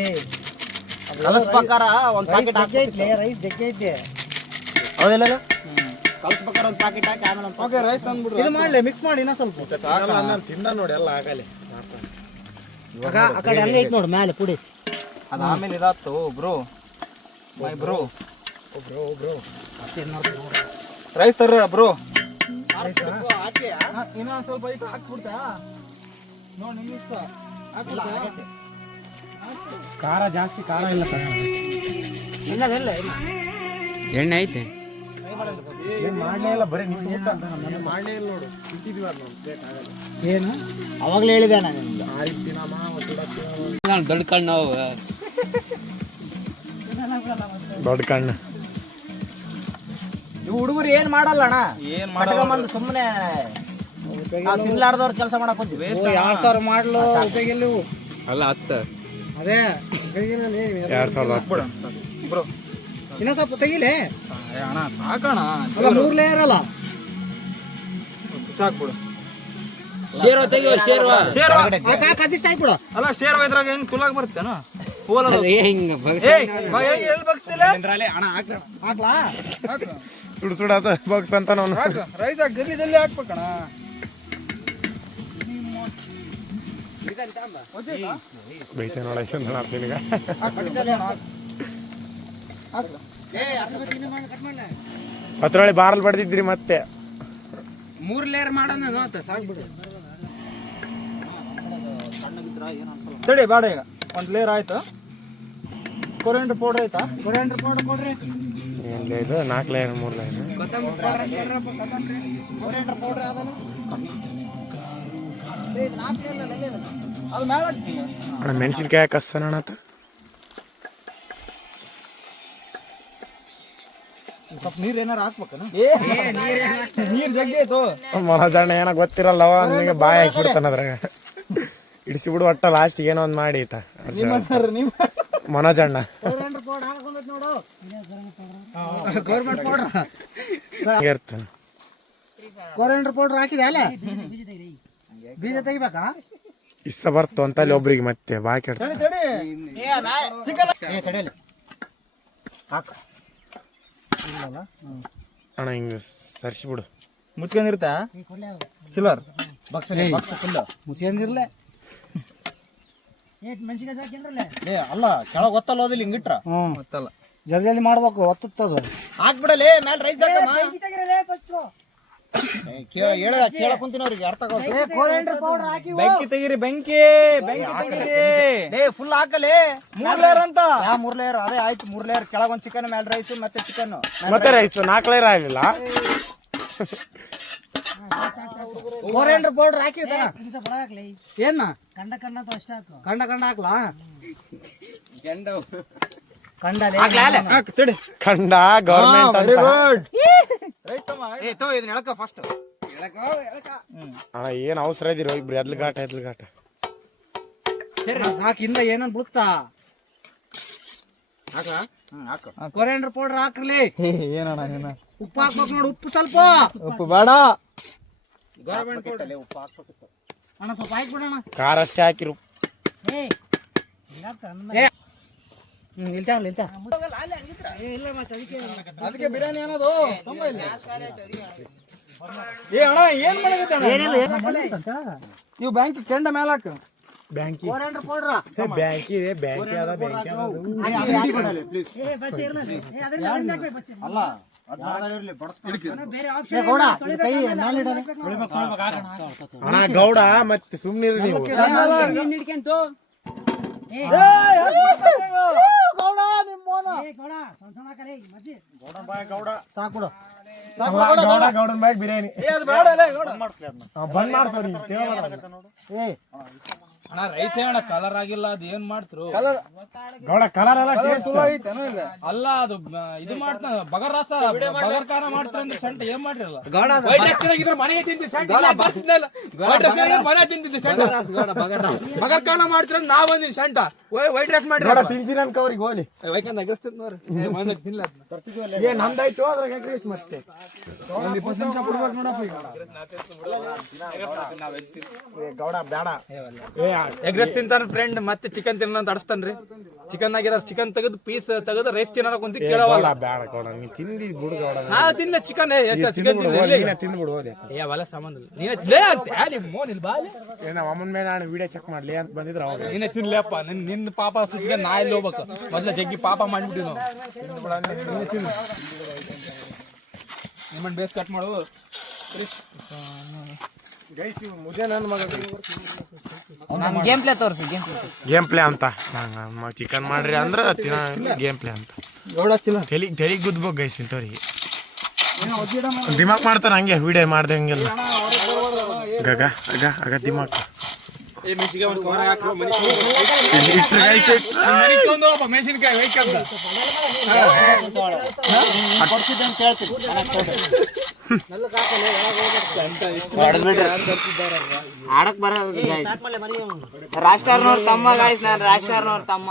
ಕಲಸ್ಬೇಕಾರ ಒಂದು ಪ್ಯಾಕೆಟ್ ಜಗ್ಗೆ ಐತ್ಲೆ ರೈಸ್ ಜಗ್ಗೆ ಐತೆ. ಹೌದಿಲ್ಲ ಕಲಸ್ಬೇಕಾರ ಒಂದು ಪ್ಯಾಕೆಟ್ ಹಾಕಿ ಆಮೇಲೆ ಒಂದು ಓಕೆ ರೈಸ್ ತಂದ್ಬಿಡ್ರಿ. ಇದು ಮಾಡ್ಲಿ ಮಿಕ್ಸ್ ಮಾಡಿ ಇನ್ನೂ ಸ್ವಲ್ಪ ತಿಂದ ನೋಡಿ ಎಲ್ಲ ಆಗಲಿ. ಆ ಕಡೆ ಹಂಗೆ ಐತೆ ನೋಡು ಮ್ಯಾಲೆ ಪುಡಿ. ಅದು ಆಮೇಲೆ ಇದಾತು ಬ್ರೋ ಮೈ ಬ್ರೋ. ರೈಸ್ ತರ್ರ ಬ್ರೋ. ಇನ್ನೊಂದು ಸ್ವಲ್ಪ ಐತೆ ಹಾಕ್ಬಿಡ್ತಾ ನೋಡಿ ನಿಮ್ಗೆ ಇಷ್ಟ. ಖಾರ ಜಾಸ್ತಿ ಖಾರ ಇಲ್ಲ ಎಣ್ಣೆ ಐತೆ ಮಾಡಲೇ ಇಲ್ಲ, ಬರೀ ನಿಂತು ಊಟ ಅಂತ ನಾನು ಮಾಡಲೇ ಇಲ್ಲ ನೋಡು. ಸಿಕ್ಕಿದ್ವಿ ಅದು ಬೇಕಾಗಲ್ಲ. ಏನು ಅವಾಗಲೇ ಹೇಳಿದೆ ನಾನು ನಿಮ್ಗೆ. ಆಯ್ತು ತಿನ್ನಮ್ಮ ಮತ್ತು ನಾನು ದೊಡ್ಡ ಕಣ್ಣು ನಾವು ದೊಡ್ಡ ಕಣ್ಣು. ಇವು ಹುಡುಗರು ಏನ್ ಮಾಡಲ್ಲ ಅಣ್ಣ, ಏನ್ ಕಟ್ಕೊಂಬಂದು ಸುಮ್ಮನೆ ತಿನ್ಲಾರ್ದವ್ರ ಕೆಲಸ ಮಾಡಕ್ ಹೋಗ್ತೀವಿ. 2000 ಮಾಡ್ಲು ಉಪಯೋಗ ಇಲ್ಲ ಇವು. ಅಲ್ಲ 10 ಅದೇ ಉಪಯೋಗ ಇಲ್ಲ ಲೇ, 2010 ಬಿಡು ಬ್ರೋ. ಇನ್ನೂ ಸ್ವಲ್ಪ ತೆಗಿಲೆ. ಅಣ್ಣ ಸಾಕಣ, ಅಲ್ಲ 3 ಲೇಯರ್ ಅಲ್ಲ. ಸಾಕು ಬಿಡು. ಶೇರ್ವ ತೆಗಿಯೋ ಶೇರ್ವ. ಅದಿಷ್ಟ ಆಯ್ಬಿಡು. ಅಲ್ಲ ಶೇರ್ವ ಇದ್ರಾಗ ಏನು ತುಲಾಗ ಬರ್ತೇನ? ಹೋಲಲ್ಲ. ಹಿಂಗ ಎಲ್ಲಿ ಬಗ್ಸ್ತಿಲ್ಲ? ಅಣ್ಣ ಹಾಕ್ಲಾ? ಹಾಕು ಸುಡು ಸುಡಾತ ಬಾಕ್ಸ್ ಅಂತ ನಾನು ಹಾಕು. ರೈಸ್ ಹಾಕಿ ಜಲ್ದಿ ಜಲ್ದಿ ಹಾಕ್ಬೇಕಣ. ಬೈತೆ ನೋಡ ನಿನಗ. ಅದ್ರೊಳಗೆ ಬಾರಲ್ ಬಡ್ದಿದ್ರಿ ಮತ್ತೆ 3 ಲೇಯರ್ ಮಾಡೋಣ ನೋತ ಸಾಕ್ಬಿಡು. ತಡಿ ಬೇಡ, ಈಗ ಒಂದು ಲೇಯರ್ ಆಯ್ತು. ಕೊರಿಯಂಡರ್ ಪೌಡರ್ ಆಯ್ತಾ? ಕೊರಿಯಂಡರ್ ಪೌಡರ್ ಕೊಡ್ರಿ. ಏನ್ಲೇ ಇದು 4 ಲೇಯರ್ 3 ಲೇಯರ್. ಕೊರಿಯಂಡರ್ ಪೌಡರ್ ಅದಲ್ಲ, ಇದು 4 ಲೇಯರ್ ಅಲ್ಲ ಇದು. ಅದು ಮೇಲೆ ಹಾಕ್ತೀನಿ. ಅಣ್ಣ ಮೆಣಸಿನ್ಕಾಯಿ ಕಸ್ತಾನ ಅಣ್ಣ ಆತ. ಸ್ವಲ್ಪ ನೀರು ಏನಾರು ಹಾಕ್ಬೇಕನ? ನೀರು ಜಗ್ಗಿ ಆಯ್ತು. ಮನೋಜಣ್ಣ ಏನೋ ಗೊತ್ತಿರಲ್ಲವ ನಿನಗೆ ಬಾಯಿ ಹಾಕಿಬಿಡ್ತಾನ ಅದ್ರಾಗ. ಇಡಿಸಿ ಬಿಡು ಒಟ್ಟ ಲಾಸ್ಟಿಗೆ ಏನೋ ಒಂದು ಮಾಡಿ ಆಯ್ತಾ ಮನೋಜಣ್ಣ. ಕೊರಿಯಂಡರ್ ಪೌಡರ್ ಹಾಕೊಂಡ್ ನೋಡು. ಗೌರ್ಮೆಂಟ್ ಪೌಡರ್ ಇರ್ತಾನೆ. ಕೊರಿಯಂಡರ್ ಪೌಡರ್ ಹಾಕಿದೆ ಅಲ್ಲ, ಬೀಜ ತೆಗಿಬೇಕಾ? ಇಷ್ಟ ಬರ್ತು ಅಂತ ಅಲ್ಲಿ ಒಬ್ರಿಗೆ ಮತ್ತೆ ಬಾಯಿ ಕೆಡ್ತಾನೆ. ತಡೆಯಲ್ಲ ಹಾಕ ಅಣ್ಣ ಹಿಂಗೆ ಸರಿಸಿಬಿಡು. ಮುಚ್ಕೊಂಡಿರ್ತಾ ಚಿಲ್ಲರ್ ಮುಚ್ಚಿರ್ಲೆ. ಅಲ್ಲ ಕೆಳಗೆ ಗೊತ್ತಲ್ಲ ಹೋದಿಲ್ಲ ಹಿಂಗಿಟ್ರ ಗೊತ್ತಲ್ಲ. ಜಲ್ದಿ ಜಲ್ದಿ ಮಾಡ್ಬೇಕು, ಒತ್ತದ ಹಾಕ್ಬಿಡಲಿ ಮೇಲೆ ರೈಸ್ ಕೇಳ ಕುಂತೀನಿ ಅವ್ರಿಗೆ ಅರ್ಥ ಬೆಂಕಿ ತೆಗೀರಿ, ಬೆಂಕಿ ಫುಲ್ ಹಾಕಲಿ. 3 ಲೇಯರ್ ಅಂತ. 3 ಲೇಯರ್ ಅದೇ ಆಯ್ತು. 3 ಲೇಯರ್ ಕೆಳಗೊಂದು ಚಿಕನ್, ಮೇಲೆ ರೈಸ್ ಮತ್ತೆ ಚಿಕನ್ ಮತ್ತೆ ರೈಸ್ 4 ಲೇಯರ್ ಆಗಲಿಲ್ಲ. ಕೊರಿಯಂಡರ್ ಪೌಡರ್ ಹಾಕಿ ಏನ ಕಂಡ ಕಂಡ ಅಂತ ಅಷ್ಟೇ ಹಾಕು. ಕಂಡ ಕಂಡ ಹಾಕ್ಲಾ? ಕಂಡ ಗೌರ್ಮೆಂಟ್ ಅಂತ. ಅಣ್ಣ ಏನ್ ಅವಸರ ಇದೀರೋ ಇಬ್ರು ಎದ್ಲುಗಾಟ ಹಾಕಿಂದ ಏನನ್ ಬಿಡುತ್ತಾ? Coriander powder ಹಾಕ್ರಲಿ. ಏನಣ್ಣ ಏನ ಉಪ್ಪು ಹಾಕ್ಬೇಕು ನೋಡು, ಉಪ್ಪು ಸ್ವಲ್ಪ. ಉಪ್ಪು ಬೇಡ. ಅಣ್ಣ ಸ್ವಲ್ಪ ಹಾಕ್ಬಿಡೋಣ. ಖಾರ ಅಷ್ಟೇ ಹಾಕಿರು. ಅದಕ್ಕೆ ಬಿರಿಯಾನಿ ಅನ್ನೋದು. ಅಣ್ಣ ಏನ್ ಮಾಡಕತ್ತೆ ಇವು ಬ್ಯಾಂಕಿ ಕೆಂಡ ಮೇಲೆ ಹಾಕ. ಬ್ಯಾಂಕಿ ಕೊರಿಯಂಡರ್ ಪೌಡರ್ ಬ್ಯಾಂಕಿ ಇದೆ, ಬ್ಯಾಂಕಿ ಅದ, ಬ್ಯಾಂಕಿ ಅಲ್ಲ ಅಣ್ಣ ಗೌಡ ಮತ್ತೆ ಸುಮ್ನಿರಿ ನೀವು. ಗೌಡನ ಬ್ಯಾಗ್ ಬಿರಿಯಾನಿ ಬಂದ್ ಮಾಡ್ಸೋರಿ. ಅಣ್ಣ ರೈಸ್ ಅಣ್ಣ ಕಲರ್ ಆಗಿಲ್ಲ, ಅದು ಏನ್ ಮಾಡ್ತರು ಗೌಡ ಕಲರ್ ಎಲ್ಲ ಅಲ್ಲ, ಅದು ಇದು ಮಾಡ್ತಾನ ಬಗರ್ ರಸ ಬಗರ್ ಖಾರ ಮಾಡ್ತಾರೆ ಅಂದ್ರೆ ಸಂಟ ಏನ್ ಮಾಡಿರಲ್ಲ. ಮನೆಗೆ ತಿಂತಿದ್ದೆ ಮನೆ ತಿಂತಿದ್ದೆ ಬಗರ್ ಖಾರ ಮಾಡ್ತಾರೆ ನಾವ್ ಬಂದಿನಿ ಸಂಟ ವೈಟ್ ರೈಸ್ ಮಾಡಿ ತಿನ್ಸಿ ನನ್ ಕವರಿಗೆ ಹೋಲಿ. ಏನ್ ನಂದಾಯ್ತು ಅದ್ರಾಗ ಎಗ್ರೈಸ್ ಮತ್ತೆ 20 ನಿಮಿಷ ಬಿಡ್ಬೇಕು ನೋಡಪ್ಪ. ಈಗ ಗೌಡ ಬೇಡ ಎಗ್ ರೈಸ್ ತಿಂತಾನ ಫ್ರೆಂಡ್, ಮತ್ತೆ ಚಿಕನ್ ತಿನ್ನ ಅಂತ ಅಡಸ್ತಾನ್ರಿ. ಚಿಕನ್ ಆಗಿರೋ ಚಿಕನ್ ತೆಗೆದು ಪೀಸ್ ತೆಗೆದು ರೈಸ್ ತಿನ್ನ ಕುಂತ ಕೇಳವಲ್ಲ. ಬೇಡ ಗೌಡ ನೀ ತಿಂದಿ ಬಿಡು ಗೌಡ. ನಾ ತಿನ್ನ ಚಿಕನ್ ಚಿಕನ್ ತಿಂದ್ಬಿಡು ಹೋದೆ. ಅವೆಲ್ಲ ಸಂಬಂಧ ಇಲ್ಲ. ನೀನೇ ನಮ್ಮ ಅಮ್ಮನ ಮೇಲೆ ನಾನು ವಿಡಿಯೋ ಚೆಕ್ ಮಾಡ್ಲಿ ಅಂತ ಬಂದಿದ್ರು ಅವಾಗ. ನೀನೇ ತಿನ್ಲೇಪ್ಪ. ನಿನ್ನ ಪಾಪ ಸುತ್ತಿಗೆ ನಾ ಎಲ್ಲಿ ಹೋಗ್ಬೇಕು? ಮೊದ್ಲ ಜಗ್ಗಿ ಪಾಪ ಮಾಡ್ಬಿಟ್ಟಿವಿ ನಾವು. ನಿಮ್ಮನ್ನ ಬೇಸ್ ಕಟ್ ಮಾಡು. ಗೇಮ್ ಪ್ಲೇ ಅಂತ ಚಿಕನ್ ಮಾಡ್ರಿ ಅಂದ್ರ ಗೇಮ್ ಪ್ಲೇ ಅಂತ. ತೆಲಿಗ್ ಗುದ್ಬೇಕು ಗೈಸ್ ಇಂಥವ್ರಿಗೆ. ದಿಮಾಕ್ ಮಾಡ್ತಾರ ಹಂಗೆ ವಿಡಿಯೋ ಮಾಡ್ದೆ ಹಂಗೆಲ್ಲ ಗಗ ಅಗ ಅಗ ದಿಮಾಕ್ ಮೆಣಸಿನ್ಕಾಯಿ ಬೇಕಂತ ಆಡಕ್ ಬರೋದು ರಾಜ್ಕಾರನವ್ರ ತಮ್ಮ ಗಾಯ್ಸ್, ನಾನು ರಾಜ್ಕಾರನವ್ರ ತಮ್ಮ.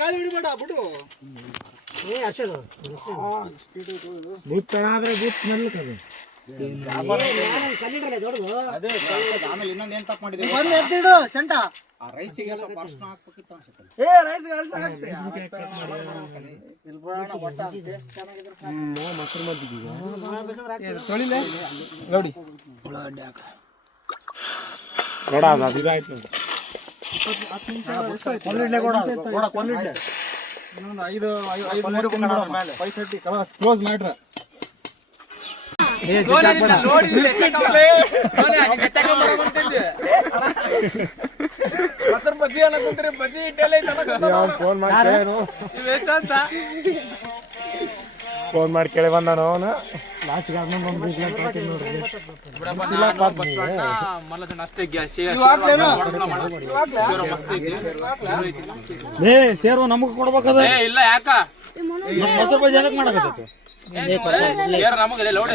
ಗಾಳಿ ಹಿಡಿಬೇಡ ಬಿಡು. ಆಮೇಲೆ ಇನ್ನೊಂದು ಏನ್ ತಪ್ಪು ಮಾಡಿದ್ವಿ, ರೈಸಿಗೆ ಸ್ವಲ್ಪ ಅರ್ಶಿನ ಹಾಕ್ಬೇಕಿತ್ತು ಅನ್ಸುತ್ತೆ. ನೋಡಿ ಗೋಡ ಅದು ಇದಾಯ್ತು ಇನ್ನೊಂದು 5:30 ಕ್ಲೋಸ್ ಮಾಡ್ರ. ಬಜ್ಜಿ ಅನ್ನ ಕುಂತ್ರೆ ಬಜ್ಜಿ ಇಟ್ಟೆಲ್ಲ ಫೋನ್ ಮಾಡಿ ಕೇಳಿ ಬಂದಾನ ಅವನು ಸೇರು ನಮಗ್ ಕೊಡ್ಬೇಕದ ಇಲ್ಲ ಯಾಕ ಮೊಸರು ಬಜ್ಜಿ ಅದಕ್ಕೆ ಮಾಡಕತ್ತೈತಿ ನಮಗೆ ಲೋಡ್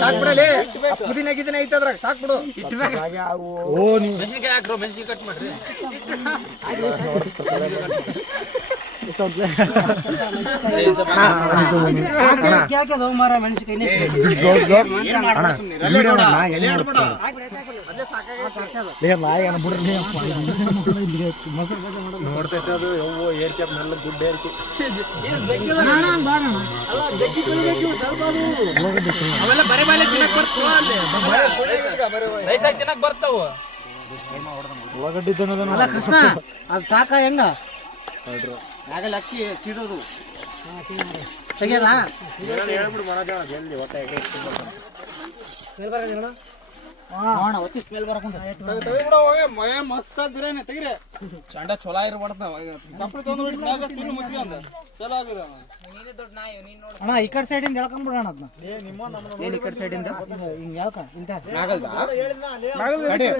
ಸಾಕ್ಬಿಡಲಿ, ಪುದೀನ ಗಿದಿನ ಐತದ್ರಾಗ ಸಾಕ್ಬಿಡು. ಮೆಣಸಿನ್ಕಾಯಿ ಹಾಕ್ರು, ಮೆಣಸಿನ್ಕಾಯಿ ಕಟ್ ಮಾಡ್ರಿ. ನೋಡ್ತೈತೆ ಅದು ಯವ್ವೋ ಏರ್ಕೆ ಮೆಲ್ಲ ಗುಡ್ಡ ಏರ್ಕೆ ಅವೆಲ್ಲ ಬರೆ ಬಾಲೆ ತಿನ್ನಕ್ ಬರ್ತಾವ, ರೈಸಾಗಿ ತಿನ್ನಕ್ ಬರ್ತಾವ. ಉಳ್ಳಾಗಡ್ಡಿ ಅಲ್ಲ ಕೃಷ್ಣ ಅದು ಸಾಕ ಹೆಂಗ ಆಗಲ್ಲ ಅಕ್ಕಿ ಸಿಡೋದು ತೆಗಿಯಲ್ಲ ಹೇಳ್ಬಿಡು ಮನೋಜ ಜಲ್ದಿ ಹೊಟ್ಟೆ ಒತ್ತಿ ಸ್ಮೆಲ್ ಬರಕುಂತ ಮಸ್ತ್ ಬಿರಿಯಾನಿ ತೆಗಿರಿ. ಚಂಡ ಚೊಲೋ ಇರ್ಬಾರ್ದ ಚಪ್ಪಲಿ ತಂದು ತಿನ್ನು ಮುಚ್ಕೊಂಡ ಚಲೋ ಆಗಿದೆ. ಅಣ್ಣ ಈ ಕಡೆ ಸೈಡಿಂದ ಎಳ್ಕೊಂಡ್ಬಿಡೋಣ ಅದನ್ನ. ಏನ್ ಈ ಕಡೆ ಸೈಡಿಂದ ಹಿಂಗ ಯಾಕ ಇಂತ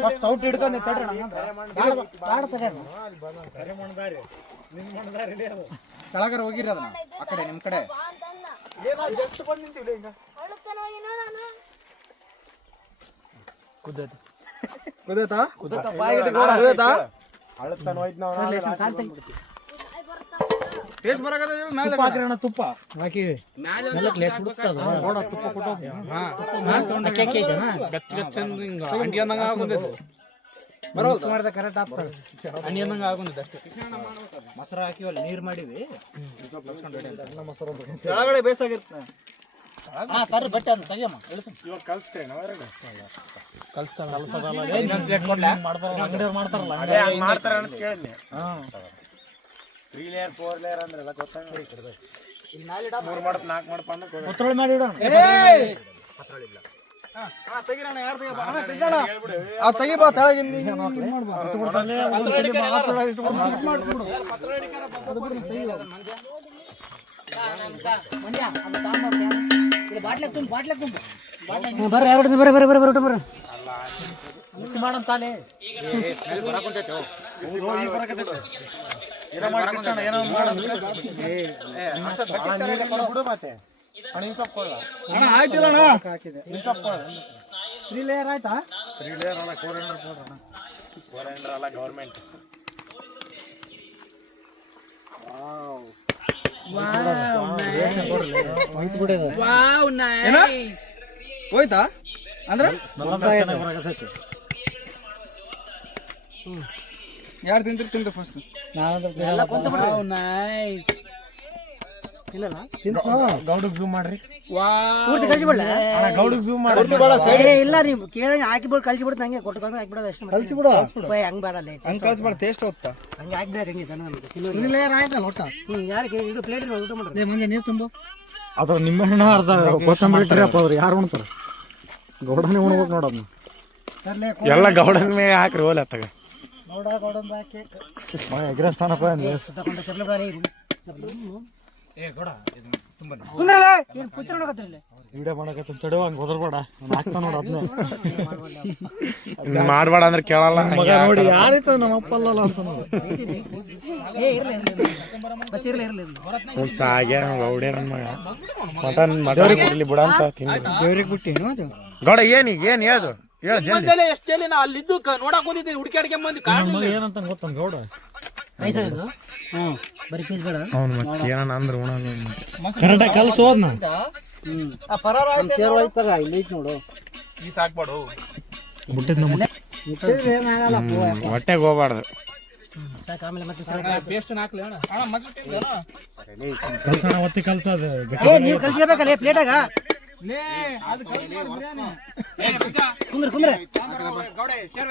ಫಸ್ಟ್ ಸೌಟ್ ಹಿಡ್ಕೊಂಡು ತಡ್ರಿ ಕೆಳಗರ ಹೋಗಿರಿ ಅದನ್ನ ಆ ಕಡೆ ನಿಮ್ ಕಡೆ ಕುದೈತಾ ಅಳತಾನ ಹೋಯ್ತು ನಾವು ಟೇಸ್ಟ್ ಬರಕದ ಮೇಲೆ ಹಾಕಿರೋಣ ತುಪ್ಪ ಹಾಕಿ ತುಪ್ಪ ಕೊಟ್ಟು ಗಚ್ಚ ಗಚ್ಚ ಹಿಂಗ ಅಂಡಿ ಅಂದಂಗ ಆಗುಂದೈತಿ, ಮಾಡಿದ ಕರೆಕ್ಟ್ ಆಗ್ತದೆ. ಅಂಡಿ ಅಂದಂಗ ಆಗುಂದೈತಿ ಅಷ್ಟೇ. ಮೊಸರು ಹಾಕಿವಲ್ಲ ನೀರ್ ಮಾಡಿವಿ ಕೆಳಗಡೆ ಬೇಸಾಗಿರ್ತ. ತರ್ರಿ ಬಟ್ಟೆ ಅಂತ ತೆಗಿಯಮ್ಮ ಇಳಿಸು. ಇವಾಗ ಕಲ್ಸ್ತೇನೆ ಮಾಡ್ತಾರ ಅಂತ ಕೇಳಿದ್ನಿ. 3 ಲೇಯರ್ 4 ಲೇಯರ್ ಅಂದ್ರಲ್ಲ ಗೊತ್ತಾಗ 3 ಮಾಡಪ್ 4 ಮಾಡಪ್ ಅಂದ್ರೆ ಒತ್ತಡ ಮಾಡಿ ಇಡೋಣ. ತೆಗಿರೋಣ ಯಾರು ತೆಗಿಬಾ ತೆಳಗಿಂದ ಬರ್ರಿ ಎರಡು ಬರ್ರಿ ಬರ್ರಿ ಬರ್ರಿ ಬರ್ರಿ ಬರ್ರಿ ಮಿಸ್ ಮಾಡೋಣ ತಾನೇ. ಆಯ್ತಿಲ್ಲ ಹಾಕಿದೆ 3 ಲೇಯರ್ ಆಯ್ತಾ? 3 ಲೇಯರ್ ಅಲ್ಲ 400 ಕೊಡ್ರಣ 400 ಅಲ್ಲ ಗವರ್ನಮೆಂಟ್. ಹೋಯ್ತಾ ಅಂದ್ರೆ ಯಾರು ತಿಂದ್ರಿ ಫಸ್ಟ್ ಗೌಡಗ್ ಝೂಮ್ ಮಾಡ್ರಿ. ಪೂರ್ತಿ ಕಳ್ಸಿಬಿಡ್ಲ ಗೌಡಗ್ ಝೂಮ್ ಮಾಡ್ರಿ. ಇಲ್ಲ ನೀವು ಕೇಳಿ ಹಾಕಿಬಿಟ್ಟು ಕಳ್ಸಿಬಿಡ್ತು ಹಂಗೆ ಕೊಟ್ಟು ಹಾಕಿಬಿಡೋದು ಅಷ್ಟು ಕಳ್ಸಿಬಿಡು ಹಂಗೆ ಬೇಡಲ್ಲ ಹಂಗೆ ಕಳ್ಸ್ಬೇಡ ಟೇಸ್ಟ್ ಹೋಗ್ತಾ ಹಂಗೆ ಹಾಕ್ಬೇಕು ಹಂಗೆ ಲೇಯರ್ ಆಯ್ತಲ್ಲ ಒಟ್ಟ ಯಾರಿಗೆ ಇದು ಪ್ಲೇಟ್ ಊಟ ಮಾಡ್ರಿ ಮಂಜೆ ನೀರು ತುಂಬ ಅದ್ರ ನಿಂಬೆಹಣ್ಣ ಅರ್ಧ ಕೊತ್ತಂಬರಿ ಇಟ್ರಪ್ಪ ಅವ್ರು ಯಾರು ಉಣ್ತಾರ? ಗೌಡನೇ ಉಣ್ಬೇಕು ನೋಡೋದ್ನ ಎಲ್ಲ ಗೌಡನ ಮೇಲೆ ಹಾಕ್ರಿ ಓಲೆ ಅತ್ತಾಗ ಗೌಡ ಗೌಡನ್ ಬಾ ಕೇಕ್ ಎಗ್ರಸ್ತಾನಪ್ಪ ತಗೊಂಡು ಚರ್ಲ ಬಾರಿ ಏ ಗೌಡ ಇದು ತುಂಬಾ ಕುಂದ್ರಲ್ಲ ಏನು ಪುತ್ರ ನೋಡಕತ್ತಿಲ್ಲ ವಿಡಿಯೋ ಮಾಡಕತ್ತ ತಡೆವ ಹಂಗೆ ಹೋದ್ರಬೇಡ ಹಾಕ್ತಾ ನೋಡ ಅದನ್ನ ಮಾಡಬೇಡ ಅಂದ್ರೆ ಕೇಳಲ್ಲ ನೋಡಿ ಯಾರಿತ್ತು ನಮ್ಮ ಅಪ್ಪ ಅಲ್ಲಲ್ಲ ಅಂತ ನೋಡು ಏ ಇರ್ಲಿ ಬಸ್ ಇರ್ಲಿ ಒಂದು ಸಾಗೆ ಗೌಡೆ ನನ್ನ ಮಗ ಮಟನ್ ಕೊಡ್ಲಿ ಬಿಡ ಅಂತ ತಿಂದು ದೇವ್ರಿಗೆ ಬಿಟ್ಟೇನು ಅದು ಗೌಡ ಏನೀಗ ಏನು ಹೇಳು ಹೇಳ ಜಲ್ದಿ ಎಷ್ಟು ಜನ ನಾ ಅಲ್ಲಿದ್ದು ನೋಡಕ್ ಹೋಗಿದ್ದೀನಿ ಹುಡುಕಾಡಿಕೆ ಮಂದಿ ಏನಂತ ಗೊತ್ತ ಗೌಡ ಐಸ ಇದು ಬರೀ ಪೀಸ್ ಬೇಡ ಅವ್ನು ಮತ್ತೆ ಏನನ್ನ ಅಂದ್ರೆ ಉಣಲ್ಲ ಕರೆಕ್ಟಾಗಿ ಕಲ್ಸು ಹೋದ್ನ ಆ ಪರಾರ ಇಲ್ಲಿ ಐತ್ ನೋಡು ಈ ಸಾಕ್ಬಾಡು ಬಿಟ್ಟಿದ್ ನಮ್ಮ ಏನಾಗಲ್ಲ ಹೊಟ್ಟೆಗೆ ಹೋಗ್ಬಾರ್ದು ಸಾಕು ಆಮೇಲೆ ಮತ್ತೆ ಪೇಸ್ಟ್ ಹಾಕ್ಲಿ ಅಣ್ಣ ಅಣ್ಣ ಮಕ್ಕಳು ತಿಂದ ಕಲ್ಸಣ ಒತ್ತಿ ಕಲ್ಸೋದು ಏ ನೀವು ಕಲ್ಸಿರ್ಬೇಕಲ್ಲ ಪ್ಲೇಟಾಗ ಲೇ ಅದು ಕಲ್ಸಿ ಮಾಡು ಬಿರಿಯಾನಿ. ಕುಂದ್ರ ಗೌಡ ಶೇರ್